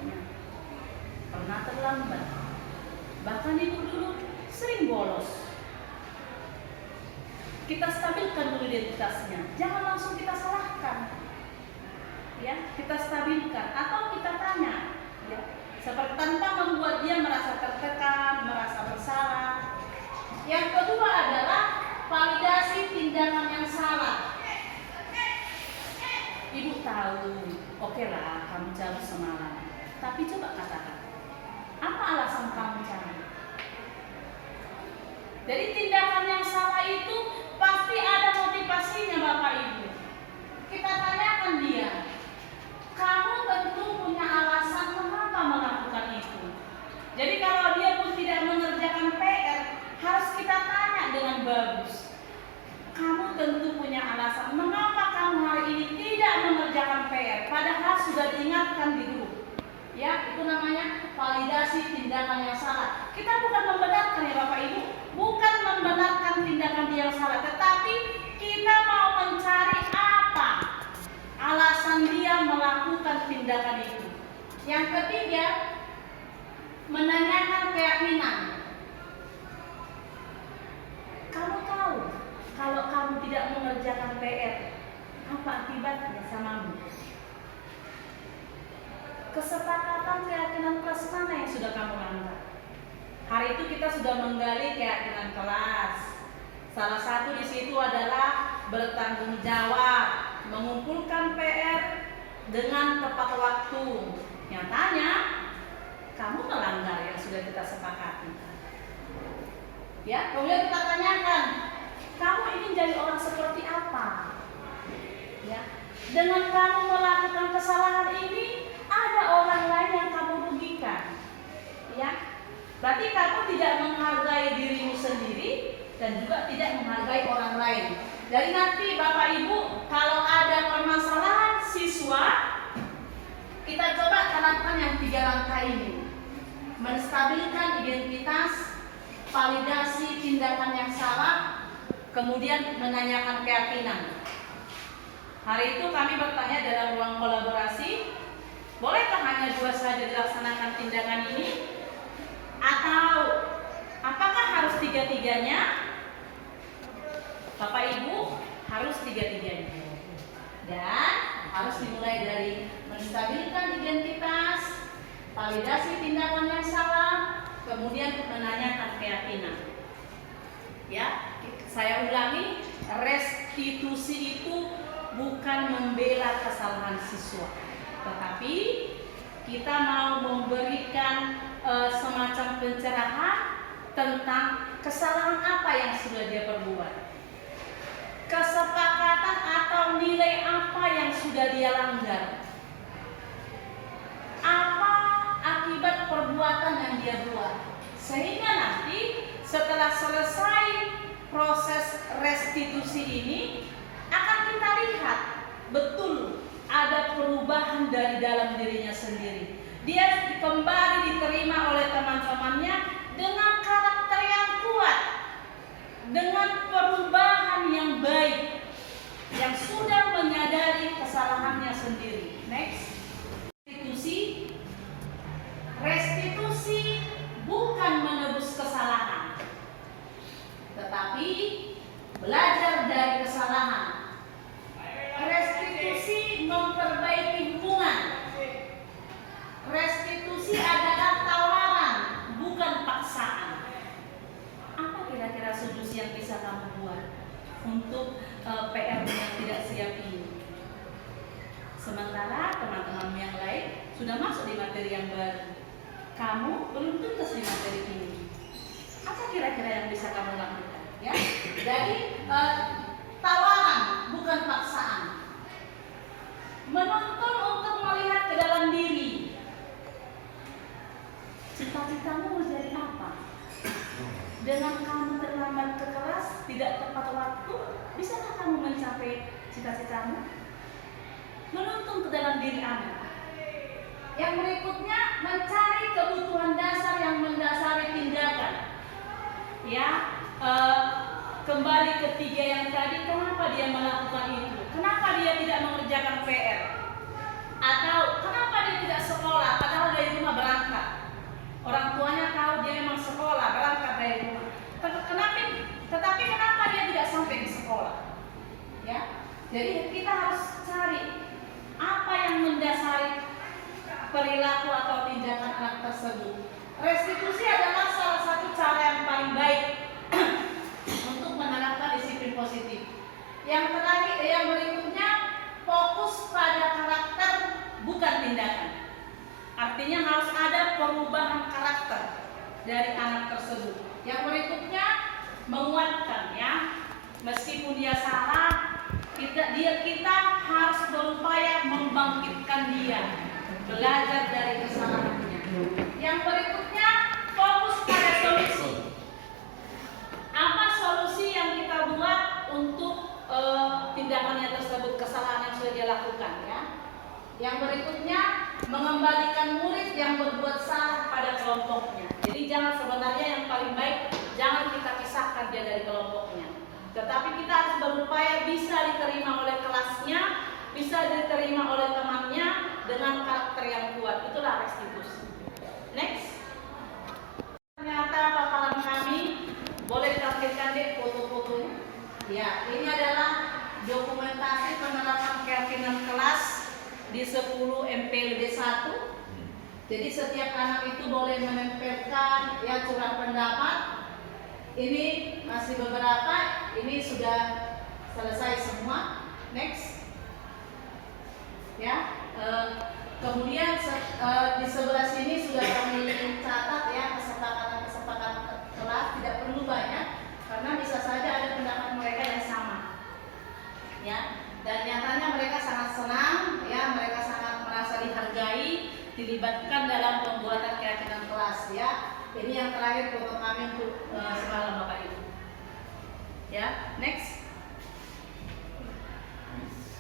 pernah terlambat. Bahkan ibu dulu sering bolos. Kita stabilkan dulu identitasnya, jangan langsung kita salahkan. Ya, kita stabilkan atau kita tanya, ya, seperti tanpa membuat dia merasa tertekan, merasa bersalah. Yang kedua adalah validasi tindakan yang salah. Ibu tahu, oke lah kamu cabut semalam, tapi coba katakan, apa alasan kamu cabut? Jadi tindakan yang salah itu pasti ada motivasinya Bapak Ibu. Kita tanyakan dia, kamu tentu punya alasan mengapa melakukan itu. Jadi kalau dia pun tidak mengerjakan PR, harus kita tanya dengan bagus. Kamu tentu punya alasan mengapa kamu hari ini tidak mengerjakan PR, padahal sudah diingatkan di grup. Ya, itu namanya validasi tindakan yang salah. Kita bukan membenarkan ya Bapak Ibu, bukan membenarkan tindakan dia yang salah, tetapi kita mau mencari apa alasan dia melakukan tindakan itu. Yang ketiga, menanyakan keyakinan. Kamu tahu kalau kamu tidak mengerjakan PR, apa akibatnya samamu? Kesepakatan keyakinan kelas mana yang sudah kamu langgar? Hari itu kita sudah menggali keyakinan kelas. Salah satu di situ adalah bertanggung jawab, mengumpulkan PR dengan tepat waktu. Nyatanya, kamu melanggar yang sudah kita sepakati. Ya, kemudian kita tanyakan, kamu ingin jadi orang seperti apa? Ya, dengan kamu melakukan kesalahan ini, ada orang lain yang kamu rugikan. Ya, berarti kamu tidak menghargai dirimu sendiri dan juga tidak menghargai orang lain. Jadi nanti Bapak Ibu, kalau ada permasalahan siswa, kita coba terapkan yang 3 langkah ini. Menstabilkan identitas, validasi tindakan yang salah, kemudian menanyakan keyakinan. Hari itu kami bertanya dalam ruang kolaborasi, bolehkah hanya 2 saja dilaksanakan tindakan ini? Atau apakah harus 3-3-nya? Bapak Ibu, harus 3-3-nya. Dan harus dimulai dari menstabilkan identitas, validasi tindakan yang salah, kemudian menanyakan keyakinan. Ya, saya ulangi, restitusi itu bukan membela kesalahan siswa, tetapi kita mau memberikan semacam pencerahan tentang kesalahan apa yang sudah dia perbuat, kesepakatan atau nilai apa yang sudah dia langgar, apa akibat perbuatan yang dia buat, sehingga nanti setelah selesai proses restitusi ini akan kita lihat betul ada perubahan dari dalam dirinya sendiri. Dia kembali diterima oleh teman-temannya dengan karakter yang kuat, dengan perubahan yang baik, yang sudah menyadari kesalahannya sendiri. Next. Restitusi bukan menebus kesalahan, tetapi belajar dari kesalahan. Restitusi memperbaiki hubungan. Restitusi adalah tawaran, bukan paksaan. Apa kira-kira solusi yang bisa kamu buat untuk PR yang tidak siap ini? Sementara teman-teman yang lain sudah masuk di materi yang baru, kamu belum tuntas di materi ini. Apa kira-kira yang bisa kamu lakukan? Ya, jadi tawaran, bukan paksaan. Menuntun untuk melihat ke dalam diri. Cita-citamu mau jadi apa? Dengan kamu terlambat ke kelas, tidak tepat waktu, bisakah kamu mencapai cita-citamu? Menuntun ke dalam diri Anda. Yang berikutnya, mencari kebutuhan dasar yang mendasari tindakan. Ya, kembali ketiga yang tadi, kenapa dia melakukan itu? Kenapa dia tidak mengerjakan PR? Atau kenapa dia tidak sekolah padahal dari rumah berangkat? Orang tuanya tahu dia memang sekolah, berangkat dari rumah. Tetapi kenapa dia tidak sampai di sekolah? Ya, jadi kita harus cari apa yang mendasari perilaku atau tindakan anak tersebut. Restitusi adalah salah satu cara yang paling baik untuk menerapkan disiplin positif. Yang terakhir, yang berikutnya, fokus pada karakter bukan tindakan. Artinya harus ada perubahan karakter dari anak tersebut. Yang berikutnya, menguatkan, ya. Meskipun dia salah, kita harus berupaya membangkitkan dia, belajar dari kesalahannya. Yang berikutnya, fokus pada solusi. Apa solusi yang kita buat untuk tindakannya tersebut, kesalahan yang sudah dia lakukan, ya. Yang berikutnya, mengembalikan murid yang berbuat salah pada kelompoknya. Jadi sebenarnya yang paling baik, jangan kita pisahkan dia dari kelompoknya. Tetapi kita harus berupaya bisa diterima oleh kelasnya, bisa diterima oleh temannya dengan karakter yang kuat. Itulah restitusi. Next. Ternyata paparan kami, boleh ditampilkan deh foto-fotonya. Ya, ini adalah dokumentasi penerapan keyakinan kelas di 10 MPLD 1. Jadi setiap anak itu boleh menempelkan ya surat pendapat. Ini masih beberapa, ini sudah selesai semua. Next. Ya, kemudian di sebelah sini sudah kami catat ya kesepakatan kelas, tidak perlu banyak. karena bisa saja ada pendapat mereka yang sama, ya. Dan nyatanya mereka sangat senang, ya, mereka sangat merasa dihargai, dilibatkan dalam pembuatan keyakinan kelas, ya. Ini yang terakhir foto kami untuk semalam Bapak Ibu. Ya, next.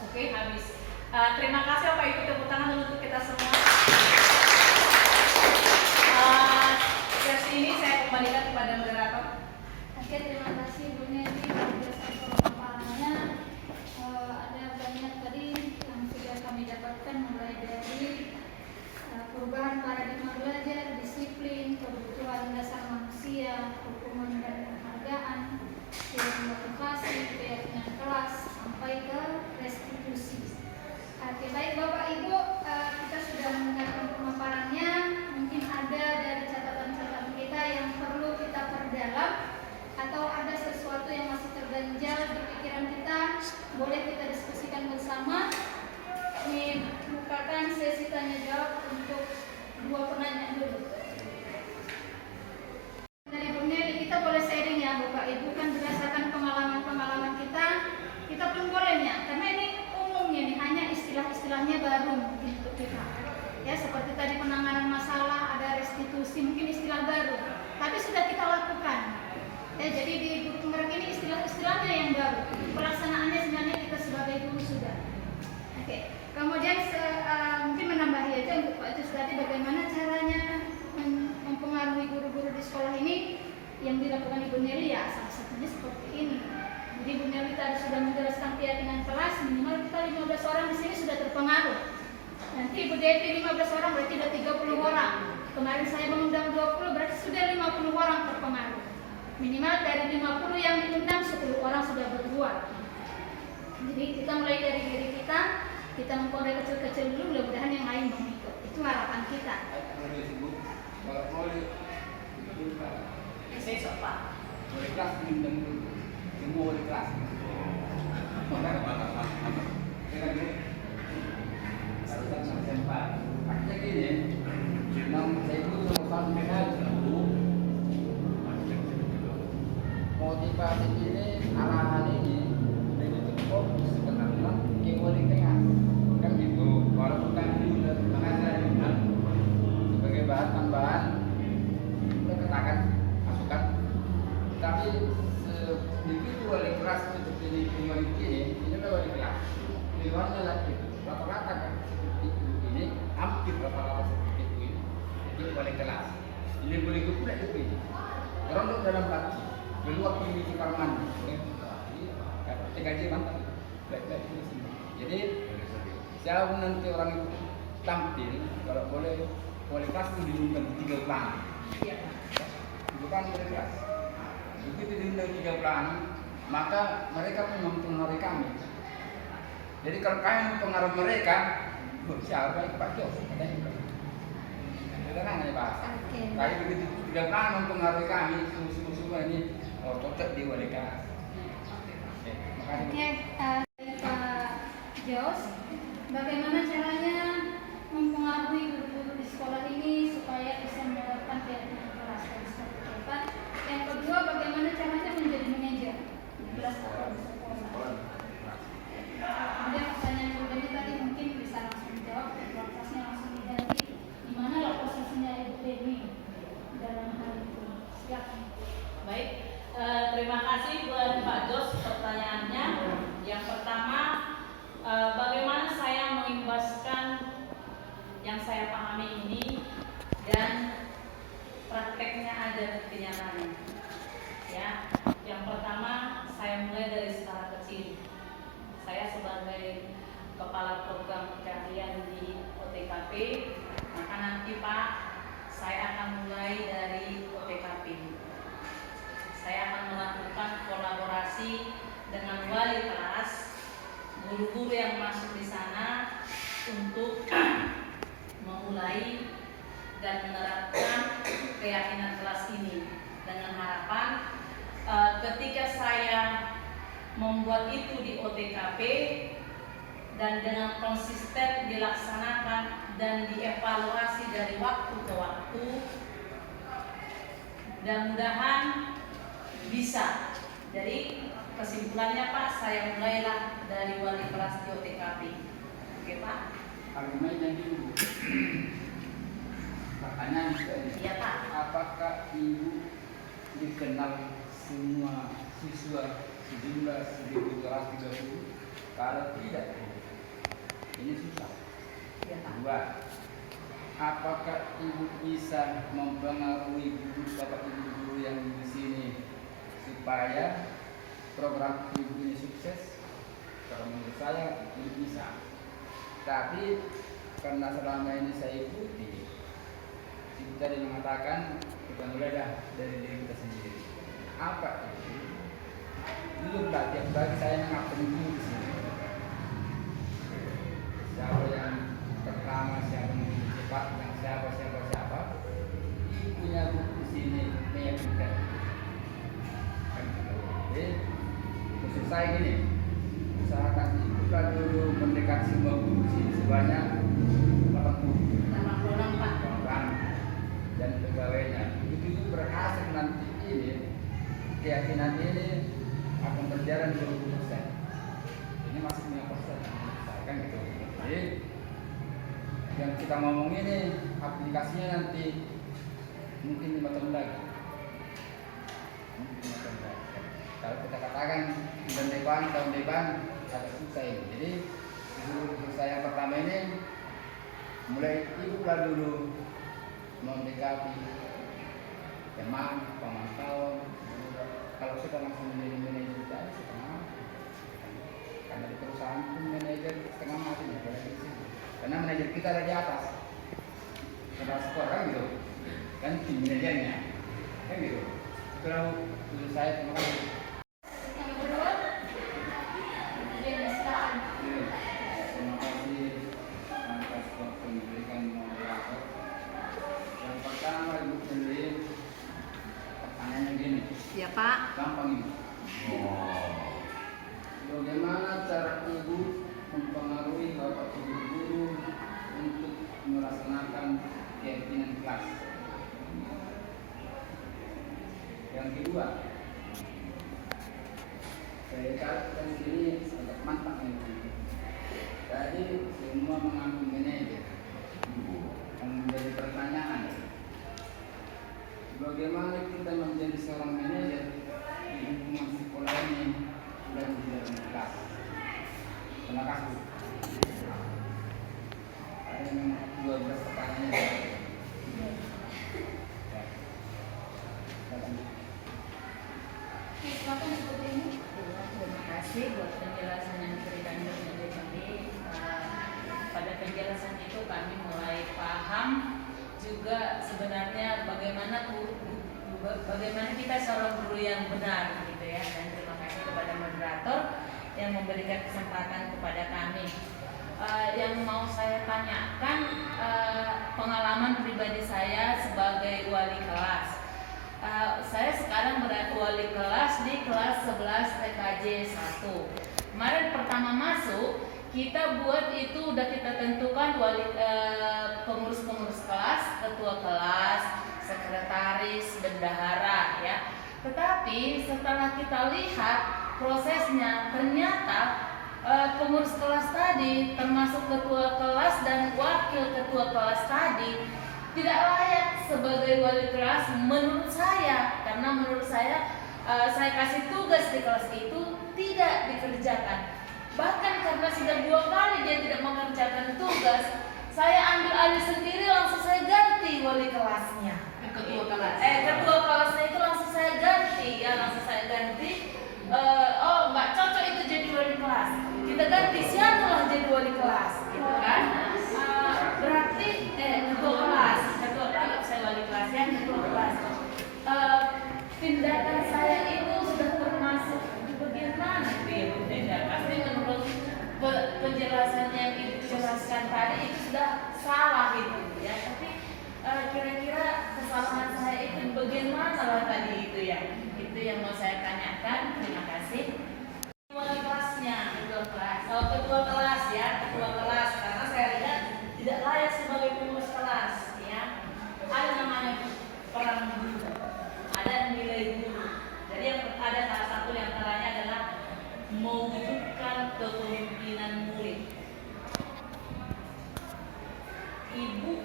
Oke, habis. Terima kasih Bapak Ibu, tepuk tangan dulu untuk kita semua. Sesi ini saya kembalikan kepada moderator. Oke, terima kasih Bu Neni berdasarkan pemaparannya. Ada banyak tadi yang sudah kami dapatkan, mulai dari perubahan paradigma belajar, disiplin, kebutuhan dasar manusia, hukuman dan penghargaan, motivasi, keyakinan kelas, sampai ke restitusi. Oke, baik Bapak Ibu, kita sudah mendengarkan pemaparannya. Mungkin ada dari catatan-catatan kita yang perlu kita perdalam, atau ada sesuatu yang masih terganjal di pikiran kita, boleh kita diskusikan bersama. Ini bukakan sesi tanya jawab untuk dua penanya dulu. Dari Bu Neli, kita boleh sharing ya Bapak Ibu, kan berdasarkan pengalaman-pengalaman kita pun bolehnya, karena ini umumnya nih, hanya istilah-istilahnya baru mungkin untuk kita. Ya, seperti tadi penanganan masalah, ada restitusi, mungkin istilah baru, tapi sudah kita lakukan. Ya, jadi di guru penggerak ini istilah-istilahnya yang baru, pelaksanaannya sebenarnya kita sebagai guru sudah. Oke, kemudian mungkin menambahi aja untuk Pak Jus tadi, bagaimana caranya mempengaruhi guru-guru di sekolah ini yang dilakukan Ibu Neli, ya salah satunya seperti ini. Jadi Bu Neli tadi sudah menjelaskan keyakinan kelas, minimal kita 15 orang di sini sudah terpengaruh. Nanti Ibu Devi 15 orang, berarti sudah 30 orang. Kemarin saya mengundang 20, berarti sudah 50 orang terpengaruh. Minimal dari 50 yang diundang 10 orang sudah berbuat. Jadi kita mulai dari diri kita memulai kecil-kecil dulu, mudah-mudahan yang lain mengikut. Itu harapan kita. Saya sopa. Boleh kelas diundang dulu. Semua boleh kelas. Artinya gini, saya itu sama satu motivasi ini, arahan ini fokus sebenarnya kemudian tengah kan gitu. Walaupun kan makanya saya bilang sebagai bahan tambahan kita katakan masukan, tapi begitu wali kelas seperti ini adalah wali kelas di luarnya lagi rata-rata kan seperti ini, hampir rata-rata seperti itu. Jadi wali kelas ini boleh pula itu orang dalam hati keluar pilih di kamar mandi, gaji mantap, baik-baik itu semua. Jadi siapa nanti orang itu tampil, kalau boleh kualitas itu diundang 3 bulan, bukan kualitas. Begitu diundang 3 bulan, maka mereka pun mempengaruhi kami. Jadi kalau kami mempengaruhi mereka, siapa itu Pak Jos? Katanya tenang ya Pak. Tapi begitu 3 bulan mempengaruhi kami, semua ini cocok di wali kelas. Oke, Pak Jos, bagaimana caranya mempengaruhi guru-guru di sekolah ini supaya bisa menerapkan keyakinan kelas dan seperti apa? Yang kedua, bagaimana caranya menjadi manajer di kelas atau di sekolah? Kemudian pertanyaan Bu Devi tadi mungkin bisa langsung dijawab, prosesnya langsung diganti. Di mana lah posisinya Ibu Devi dalam hal itu? Silakan. Baik. Terima kasih buat Pak Jos pertanyaannya. Yang pertama, bagaimana saya mengimbaskan yang saya pahami ini dan prakteknya ada di kenyataannya. Ya, yang pertama saya mulai dari skala kecil. Saya sebagai kepala program keahlian di OTKP, maka nanti Pak, saya akan mulai dari OTKP. Saya akan melakukan kolaborasi dengan wali kelas, guru-guru yang masuk di sana untuk memulai dan menerapkan keyakinan kelas ini dengan harapan ketika saya membuat itu di OTKP dan dengan konsisten dilaksanakan dan dievaluasi dari waktu ke waktu, mudah-mudahan bisa Jadi kesimpulannya Pak, saya mulailah dari wali kelas di OTKP. Oke Pak? Argumennya dulu. Pertanyaan Iya Pak. apakah Ibu dikenal semua siswa sejumlah 1.230? Kalau tidak, ini susah. Iya Pak. Dua, apakah Ibu bisa mempengaruhi guru bapak ibu guru yang di sini supaya program Ibu ini sukses? Kalau menurut saya Ibu bisa. Tapi karena selama ini saya ikuti, Ibu tadi mengatakan kita mulai dari diri kita sendiri. Apa itu? Dulu tiap pagi saya ngapin guru di sini. Siapa yang pertama, siapa yang cepat, yang siapa. Ibunya di sini meyakinkan. Kan gitu. Jadi khusus saya gini, usahakan Ibu dulu mendekat semua guru di sini sebanyak 80 86 Pak. orang dan pegawainya. Begitu Ibu berhasil nanti ini, keyakinan ini akan berjalan 20%. Ini masih 5%, kan gitu. Jadi yang kita ngomong ini aplikasinya nanti mungkin 5 tahun lagi. Kalau kita katakan tahun depan agak susah ini. Jadi guru saya yang pertama ini mulai Ibu lah dulu mendekati teman, pemantau. Kalau kita langsung menjadi manajer kita setengah, karena di perusahaan pun manajer setengah mati ya, karena manajer kita ada di atas, ada skor kan gitu, kan tim manajernya, kan gitu. Kalau tujuh saya terima kasih. Yang kedua, Dennis silakan. Terima kasih atas waktu yang diberikan moderator. Yang pertama Ibu sendiri pertanyaannya gini. Iya Pak. Gampang ini. Bagaimana cara Ibu mempengaruhi bapak ibu guru untuk melaksanakan keyakinan kelas? Yang kedua, saya katakan sini agak mantap ini. Tadi semua mengambil manajer. Yang menjadi pertanyaan, bagaimana kita menjadi seorang manajer di lingkungan sekolah ini dan di dalam kelas? Terima kasih. Ada yang 12 pertanyaan. Ya. Silakan seperti ini. Terima kasih buat penjelasan yang diberikan dari kami. Pada penjelasan itu kami mulai paham juga sebenarnya bagaimana kita seorang guru yang benar gitu ya. Dan terima kasih kepada moderator yang memberikan kesempatan kepada kami. Yang mau saya tanyakan pengalaman pribadi saya sebagai wali kelas. Saya sekarang berada wali kelas di kelas 11 TKJ 1. Kemarin pertama masuk, kita buat itu udah kita tentukan pengurus-pengurus kelas, ketua kelas, sekretaris, bendahara ya. Tetapi setelah kita lihat prosesnya, ternyata pengurus kelas tadi termasuk ketua kelas dan wakil ketua kelas tadi tidak layak sebagai wali kelas menurut saya, karena menurut saya kasih tugas di kelas itu tidak dikerjakan. Bahkan karena sudah 2 kali dia tidak mengerjakan tugas, saya ambil alih sendiri, langsung saya ganti wali kelasnya. Ketua kelas. Ketua kelasnya itu langsung saya ganti ya, oh nggak cocok itu jadi wali kelas. Kita ganti siapa jadi wali kelas, gitu kan? Berarti ketua kelas, saya wali kelas ya, ketua kelas. Tindakan saya itu sudah termasuk di bagian mana? Pasti menurut penjelasan yang dijelaskan tadi itu ibu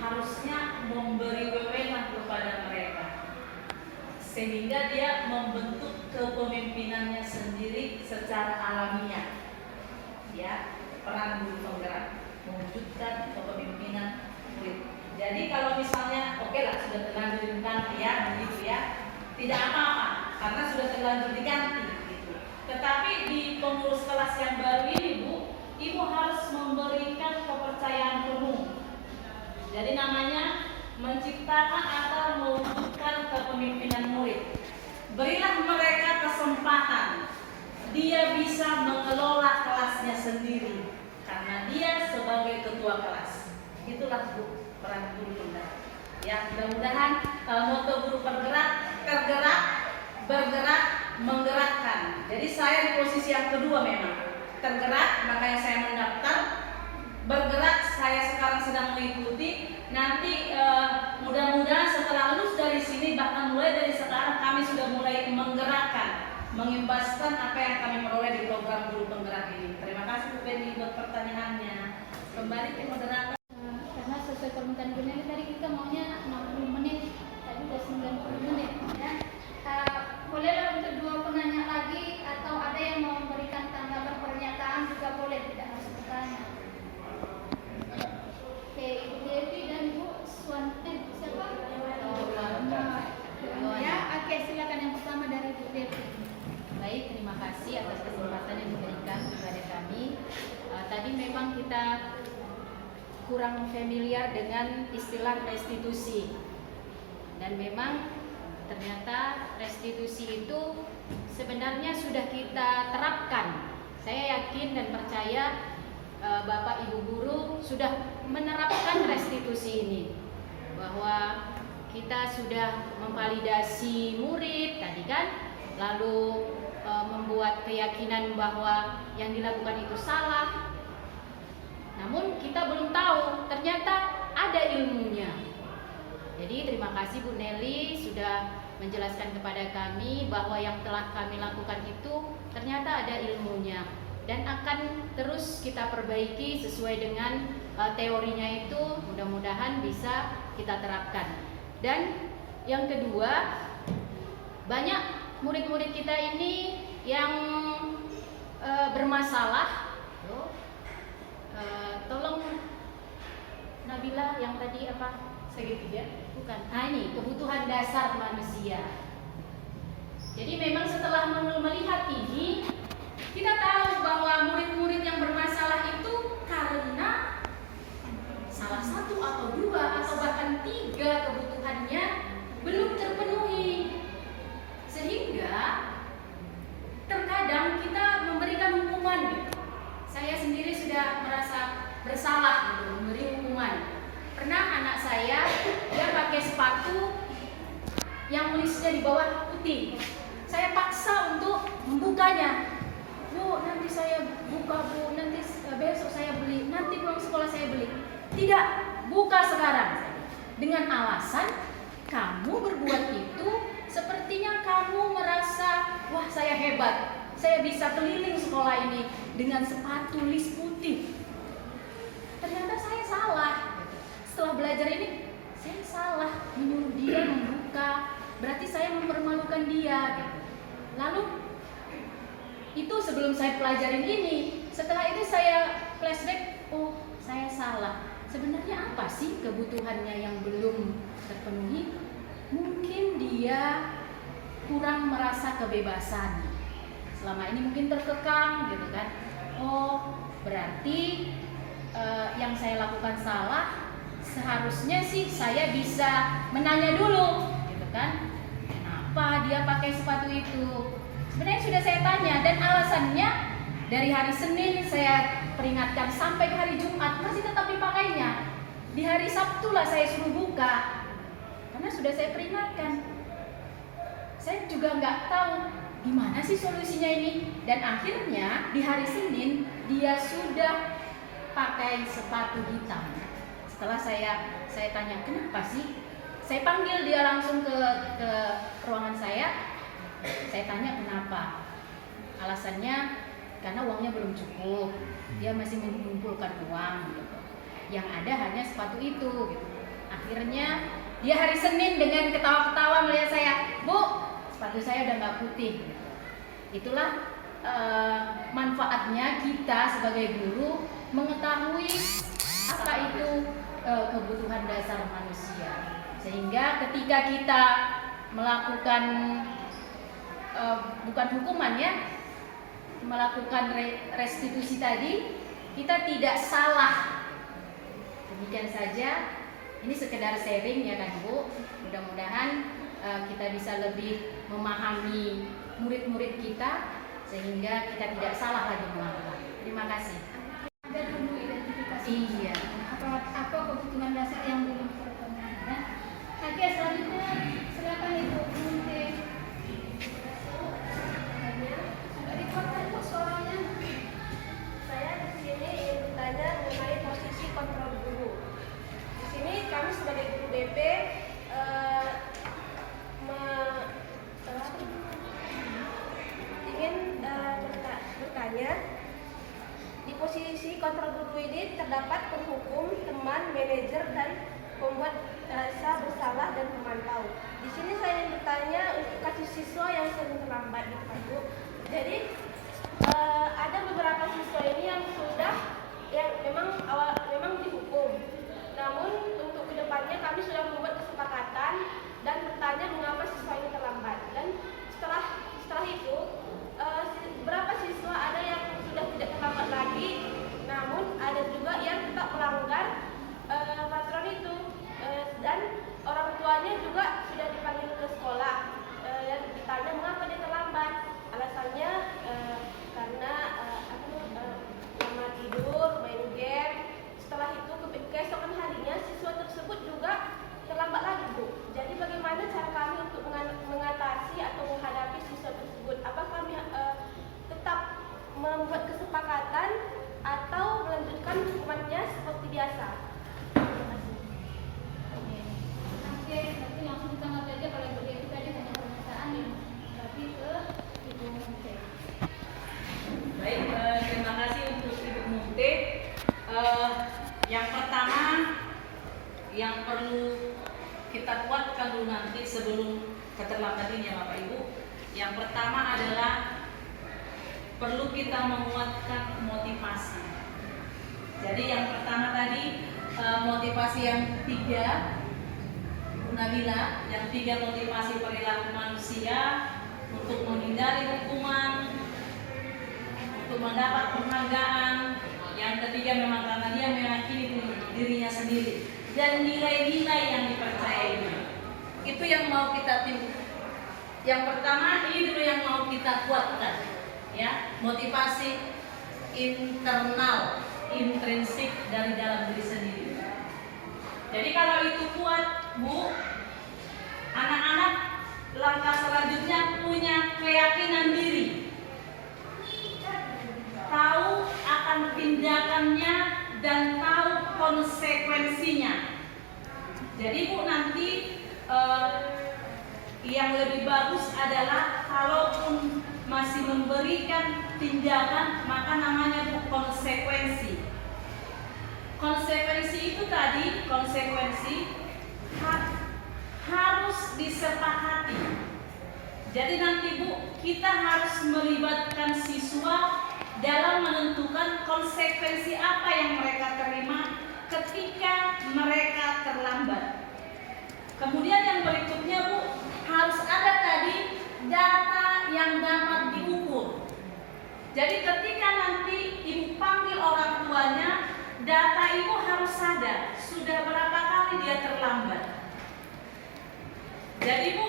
harusnya memberi wewenang kepada mereka sehingga dia membentuk kepemimpinannya sendiri secara alamiah. Ya, peran guru penggerak mewujudkan kepemimpinan murid. Jadi kalau misalnya oke lah sudah terlanjur diganti ya, begitu ya, tidak apa-apa karena sudah terlanjur diganti gitu. Tetapi di pengurus kelas yang baru ini Bu, ibu harus memberikan kepercayaan penuh. Jadi namanya menciptakan atau mewujudkan kepemimpinan murid. Berilah mereka kesempatan dia bisa mengelola kelasnya sendiri karena dia sebagai ketua kelas. Itulah Bu, peran guru penggerak. Ya, mudah-mudahan moto guru penggerak tergerak, bergerak, menggerakkan. Jadi saya di posisi yang kedua memang tergerak, makanya saya mendaftar. Bergerak, saya sekarang sedang mengikuti. Nanti mudah-mudahan setelah lulus dari sini, bahkan mulai dari sekarang kami sudah mulai menggerakkan, mengimbaskan apa yang kami peroleh di program guru penggerak ini. Terima kasih Bu Benny buat pertanyaannya. Kembali ke moderator. Karena sesuai permintaan Bu Neli tadi kita maunya 60 menit, tadi udah 90 menit ya. Bolehlah untuk dua penanya lagi atau ada yang mau memberikan tanggapan pernyataan juga boleh, tidak harus bertanya. Oke, Ibu Devi dan Ibu siapa? Ya, oke, silakan yang pertama dari Ibu Devi. Baik, terima kasih atas kesempatan yang diberikan kepada kami. Tadi memang kita kurang familiar dengan istilah restitusi. Dan memang ternyata restitusi itu sebenarnya sudah kita terapkan. Saya yakin dan percaya Bapak Ibu guru sudah menerapkan restitusi ini. Bahwa kita sudah memvalidasi murid tadi kan, lalu membuat keyakinan bahwa yang dilakukan itu salah. Namun kita belum tahu ternyata ada ilmunya. Jadi terima kasih Bu Neli sudah menjelaskan kepada kami bahwa yang telah kami lakukan itu ternyata ada ilmunya dan akan terus kita perbaiki sesuai dengan teorinya itu, mudah-mudahan bisa kita terapkan. Dan yang kedua, banyak murid-murid kita ini yang bermasalah. Tolong Nabila yang tadi apa? Segitiga? Bukan. Ini kebutuhan dasar manusia. Jadi memang setelah melihat ini, kita tahu bahwa murid-murid yang bermasalah itu karena salah satu atau dua atau bahkan tiga kebutuhannya belum terpenuhi. Sehingga terkadang kita memberikan hukuman gitu. Saya sendiri sudah merasa bersalah gitu, memberi hukuman. Pernah anak saya, dia pakai sepatu yang tulisnya di bawah putih. Saya paksa untuk membukanya. Bu, nanti saya buka Bu, nanti besok saya beli, nanti pulang sekolah saya beli. Tidak, buka sekarang. Dengan alasan kamu berbuat itu sepertinya kamu merasa, wah saya hebat, saya bisa keliling sekolah ini dengan sepatu lis putih. Ternyata saya salah. Setelah belajar ini, saya salah menyuruh dia membuka. Berarti saya mempermalukan dia. Lalu itu sebelum saya pelajarin ini. Setelah itu saya flashback, oh saya salah. Sebenarnya apa sih kebutuhannya yang belum terpenuhi? Mungkin dia kurang merasa kebebasan. Selama ini mungkin terkekang gitu kan. Oh, berarti yang saya lakukan salah. Seharusnya sih saya bisa menanya dulu gitu kan. Kenapa dia pakai sepatu itu? Sebenarnya sudah saya tanya dan alasannya dari hari Senin saya peringatkan sampai hari Jumat masih tetap dipakainya. Di hari Sabtu lah saya suruh buka karena sudah saya peringatkan. Saya juga nggak tahu gimana sih solusinya ini dan akhirnya di hari Senin dia sudah pakai sepatu hitam. Setelah saya tanya kenapa sih, saya panggil dia langsung ke ruangan saya tanya kenapa. Alasannya karena uangnya belum cukup, dia masih mengumpulkan uang gitu. yang ada hanya sepatu itu gitu. Akhirnya dia hari Senin dengan ketawa-ketawa melihat saya, "Bu, sepatu saya udah nggak putih." Itulah manfaatnya kita sebagai guru mengetahui apa itu kebutuhan dasar manusia, sehingga ketika kita melakukan bukan hukuman ya, melakukan restitusi tadi, kita tidak salah. Demikian saja, ini sekedar sharing ya kan Bu. Mudah-mudahan kita bisa lebih memahami murid-murid kita sehingga kita tidak salah lagi melangkah. Terima kasih. Ada dulu identifikasi. Iya. Apa kebutuhan dasar yang belum terpenuhi. Ya. Oke, selanjutnya silakan Ibu Munte. Agak dikuatkan kok suaranya. Saya di sini ingin bertanya mengenai posisi kontrol guru. Di sini kami sebagai guru BP ingin bertanya, di posisi kontrol guru ini terdapat penghukum, teman, manajer, dan pembuat rasa bersalah dan pemantau. Di sini saya ingin bertanya untuk kasus siswa yang sering terlambat di Bu. Jadi ada beberapa siswa ini yang memang dihukum. Namun untuk kedepannya kami sudah membuat kesepakatan dan bertanya mengapa siswa ini terlambat. Dan setelah itu beberapa siswa ada yang sudah tidak terlambat lagi, namun ada juga yang tetap melanggar peraturan itu. Dan orang tuanya juga sudah dipanggil ke sekolah dan ditanya mengapa dia terlambat. Alasannya karena lama tidur, main game. Setelah itu keesokan harinya siswa tersebut juga terlambat lagi Bu. Jadi bagaimana cara kami untuk mengatasi atau menghadapi siswa tersebut? Apakah kami tetap membuat kesepakatan atau melanjutkan hukumannya seperti biasa? Terima kasih. Oke, nanti langsung ditangkap aja kalau Ibu Devi tadi hanya pernyataan yang berarti ke Ibu Munte. Baik, terima kasih untuk Ibu Munte. Yang pertama yang perlu kita kuatkan dulu nanti sebelum keterlambatan ini ya Bapak Ibu. Yang pertama adalah perlu kita menguatkan motivasi. Jadi yang pertama tadi motivasi yang 3 Bu Nabila, yang 3 motivasi perilaku manusia untuk menghindari hukuman, untuk mendapat penghargaan. Yang ketiga memang karena dia meyakini dirinya sendiri dan nilai-nilai yang dipercayainya. Itu yang mau kita timbul. Yang pertama ini dulu yang mau kita kuatkan, ya, motivasi internal, intrinsik dari dalam diri sendiri. Jadi kalau itu kuat, Bu, anak-anak langkah selanjutnya punya keyakinan diri, tahu akan tindakannya dan tahu konsekuensinya. Jadi Bu, nanti yang lebih bagus adalah kalaupun masih memberikan tindakan, maka namanya Bu konsekuensi. Konsekuensi itu tadi, konsekuensi harus disepakati. Jadi nanti Bu, kita harus melibatkan siswa dalam menentukan konsekuensi apa yang mereka terima ketika mereka terlambat. Kemudian yang berikutnya Bu, harus ada tadi data yang dapat diukur. Jadi ketika nanti Ibu panggil orang tuanya, data Ibu harus ada sudah berapa kali dia terlambat. Jadi Bu,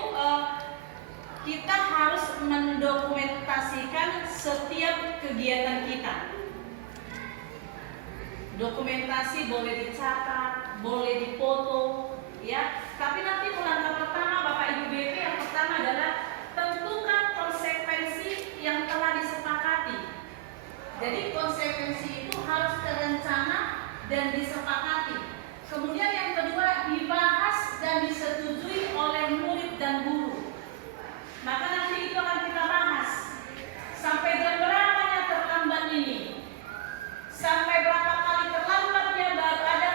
kita harus mendokumentasikan setiap kegiatan kita. Dokumentasi boleh dicatat, boleh difoto, ya. Tapi nanti langkah pertama Bapak Ibu BP yang pertama adalah tentukan konsekuensi yang telah disepakati. Jadi konsekuensi itu harus terencana dan disepakati. Kemudian yang kedua dibahas dan disetujui oleh murid dan guru. Maka nanti itu akan kita bahas. Sampai jam berapa yang terlambat ini? Sampai berapa kali terlambatnya baru ada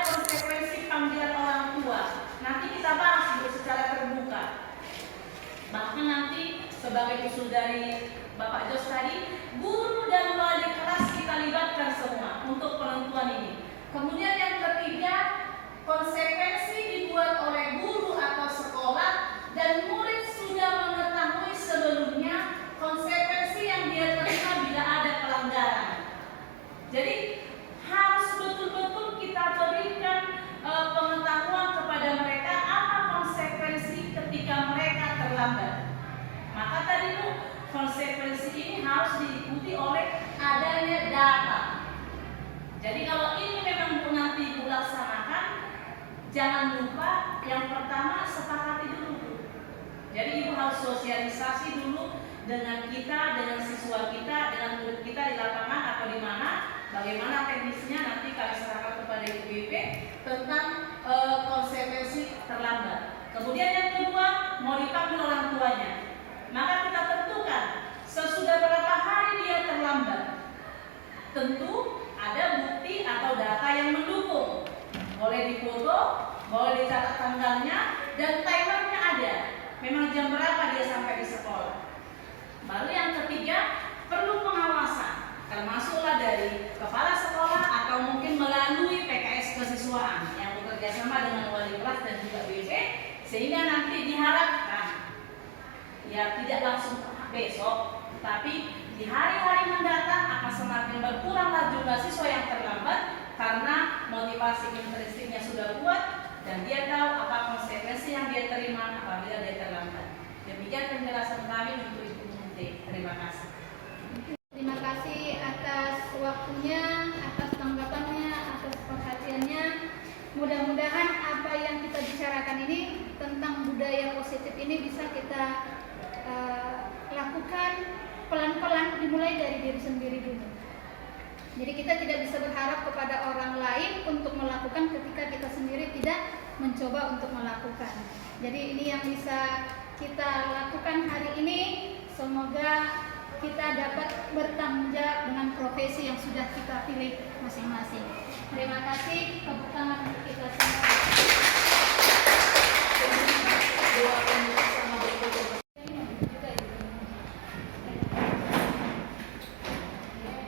jangan lupa yang pertama sepakati dulu. Jadi ibu harus sosialisasi dulu dengan kita, dengan siswa kita, dengan murid kita di lapangan atau di mana, bagaimana teknisnya nanti kami serahkan kepada Ibu BP tentang konsekuensi terlambat. Kemudian yang kedua, mau dipanggil orang tuanya. Maka kita tentukan sesudah berapa hari dia terlambat. Tentu ada bukti atau data yang mendukung. Boleh difoto, boleh dicatat tanggalnya, dan timernya ada. Memang jam berapa dia sampai di sekolah. Baru yang ketiga, perlu pengawasan, termasuklah dari kepala sekolah atau mungkin melalui PKS kesiswaan yang bekerja sama dengan wali kelas dan juga BP, sehingga nanti diharapkan ya tidak langsung besok, tapi di hari-hari mendatang akan semakin berkuranglah jumlah siswa yang terlambat karena motivasi intrinstiknya sudah kuat dan dia tahu apa konsekuensi yang dia terima apabila dia terlambat. Demikian penjelasan kami untuk Ibu Menteri. Terima kasih. Terima kasih atas waktunya, atas tanggapannya, atas perhatiannya. Mudah-mudahan apa yang kita bicarakan ini tentang budaya positif ini bisa kita lakukan pelan-pelan, dimulai dari diri sendiri dulu. Jadi kita tidak bisa berharap kepada orang lain untuk melakukan ketika kita sendiri tidak mencoba untuk melakukan. Jadi ini yang bisa kita lakukan hari ini. Semoga kita dapat bertanggung jawab dengan profesi yang sudah kita pilih masing-masing. Terima kasih, tepuk tangan untuk kita semua.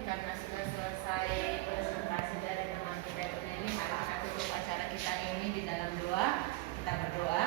Karena sudah selesai presentasi dari teman kita ini, maka kita tutup acara kita ini di dalam doa. Kita berdoa.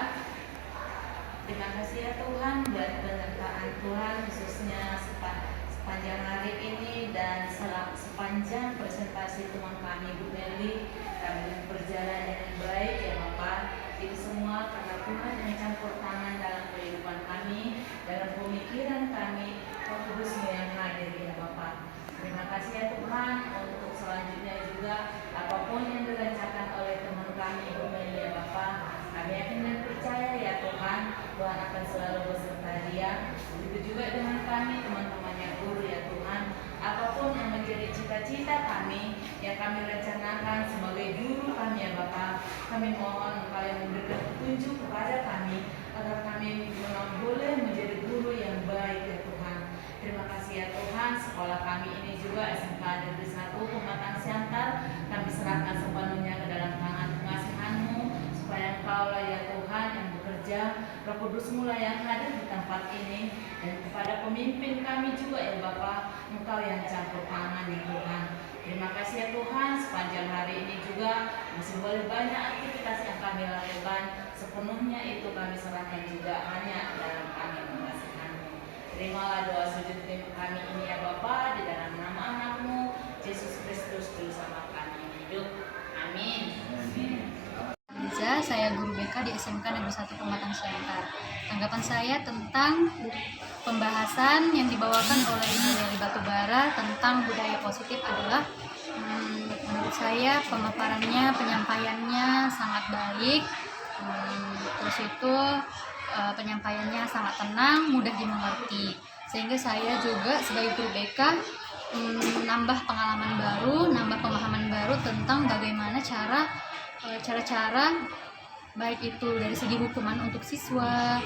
Terima kasih ya Tuhan buat penyertaan Tuhan, khususnya sepanjang hari ini dan sepanjang presentasi teman kami Bu Meli. Kami berjalan dengan baik ya Bapak. Ini semua karena Tuhan yang campur tangan dalam kehidupan kami, dalam pemikiran kami, Roh Kudus yang hadir ya Bapak. Terima kasih ya Tuhan. Untuk selanjutnya juga apapun yang direncanakan oleh teman kami Bu Meli ya Bapak, kami yakin dan percaya ya Tuhan, Tuhan akan selalu beserta dia. Begitu juga dengan kami teman-temannya guru ya Tuhan. Apapun yang menjadi cita-cita kami yang kami rencanakan sebagai guru kami ya Bapak, kami mohon Engkau yang memberikan petunjuk kepada kami agar kami memang boleh menjadi guru yang baik ya Tuhan. Terima kasih ya Tuhan. Sekolah kami ini juga SMK Negeri 1 Pematang Siantar, kami serahkan sepenuhnya ke dalam tangan pengasihan-Mu, supaya Engkau lah ya Tuhan yang bekerja, Roh Kudus mula yang hadir di tempat ini, dan kepada pemimpin kami juga ya Bapak, Engkau yang campur tangan ya Tuhan. Terima kasih ya Tuhan. Sepanjang hari ini juga masih boleh banyak aktivitas yang kami lakukan, sepenuhnya itu kami serahkan juga hanya dalam kami mengasihi-Mu. Terimalah doa sujud kami ini ya Bapa, di dalam nama anak-Mu Yesus Kristus Juru Selamat kami hidup. Amin. Liza, saya guru BK di SMK Negeri 1 Pematang Siantar. Tanggapan saya tentang pembahasan yang dibawakan oleh Ibu Meli Batubara tentang budaya positif adalah menurut saya pemaparannya, penyampaiannya sangat baik. Terus itu penyampaiannya sangat tenang, mudah dimengerti. Sehingga saya juga sebagai guru BK nambah pengalaman baru, nambah pemahaman baru tentang bagaimana cara-cara baik itu dari segi hukuman untuk siswa,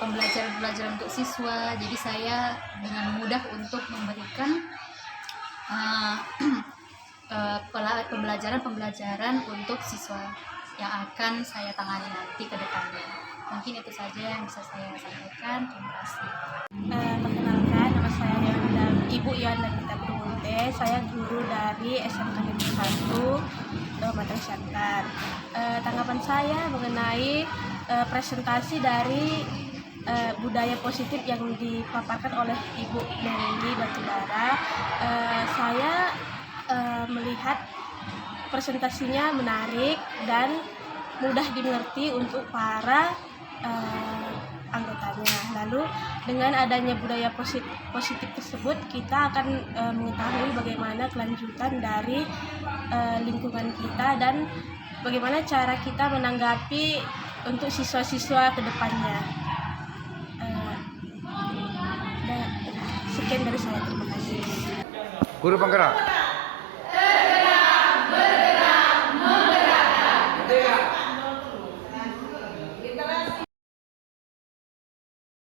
pembelajaran untuk siswa. Jadi saya dengan mudah untuk memberikan pembelajaran untuk siswa yang akan saya tangani nanti ke depannya. Mungkin itu saja yang bisa saya sampaikan. Terima kasih. Perkenalkan, nama saya Ibu Yohanita Purwunte. Saya guru dari SMK Negeri 1 Pematang Siantar. Tanggapan saya mengenai presentasi dari budaya positif yang dipaparkan oleh Ibu Meli Batubara. Saya melihat presentasinya menarik dan mudah dimengerti untuk para anggotanya. Lalu dengan adanya budaya positif tersebut, kita akan mengetahui bagaimana kelanjutan dari lingkungan kita dan bagaimana cara kita menanggapi untuk siswa-siswa ke depannya. Sekian dari saya, terima kasih. Guru penggerak.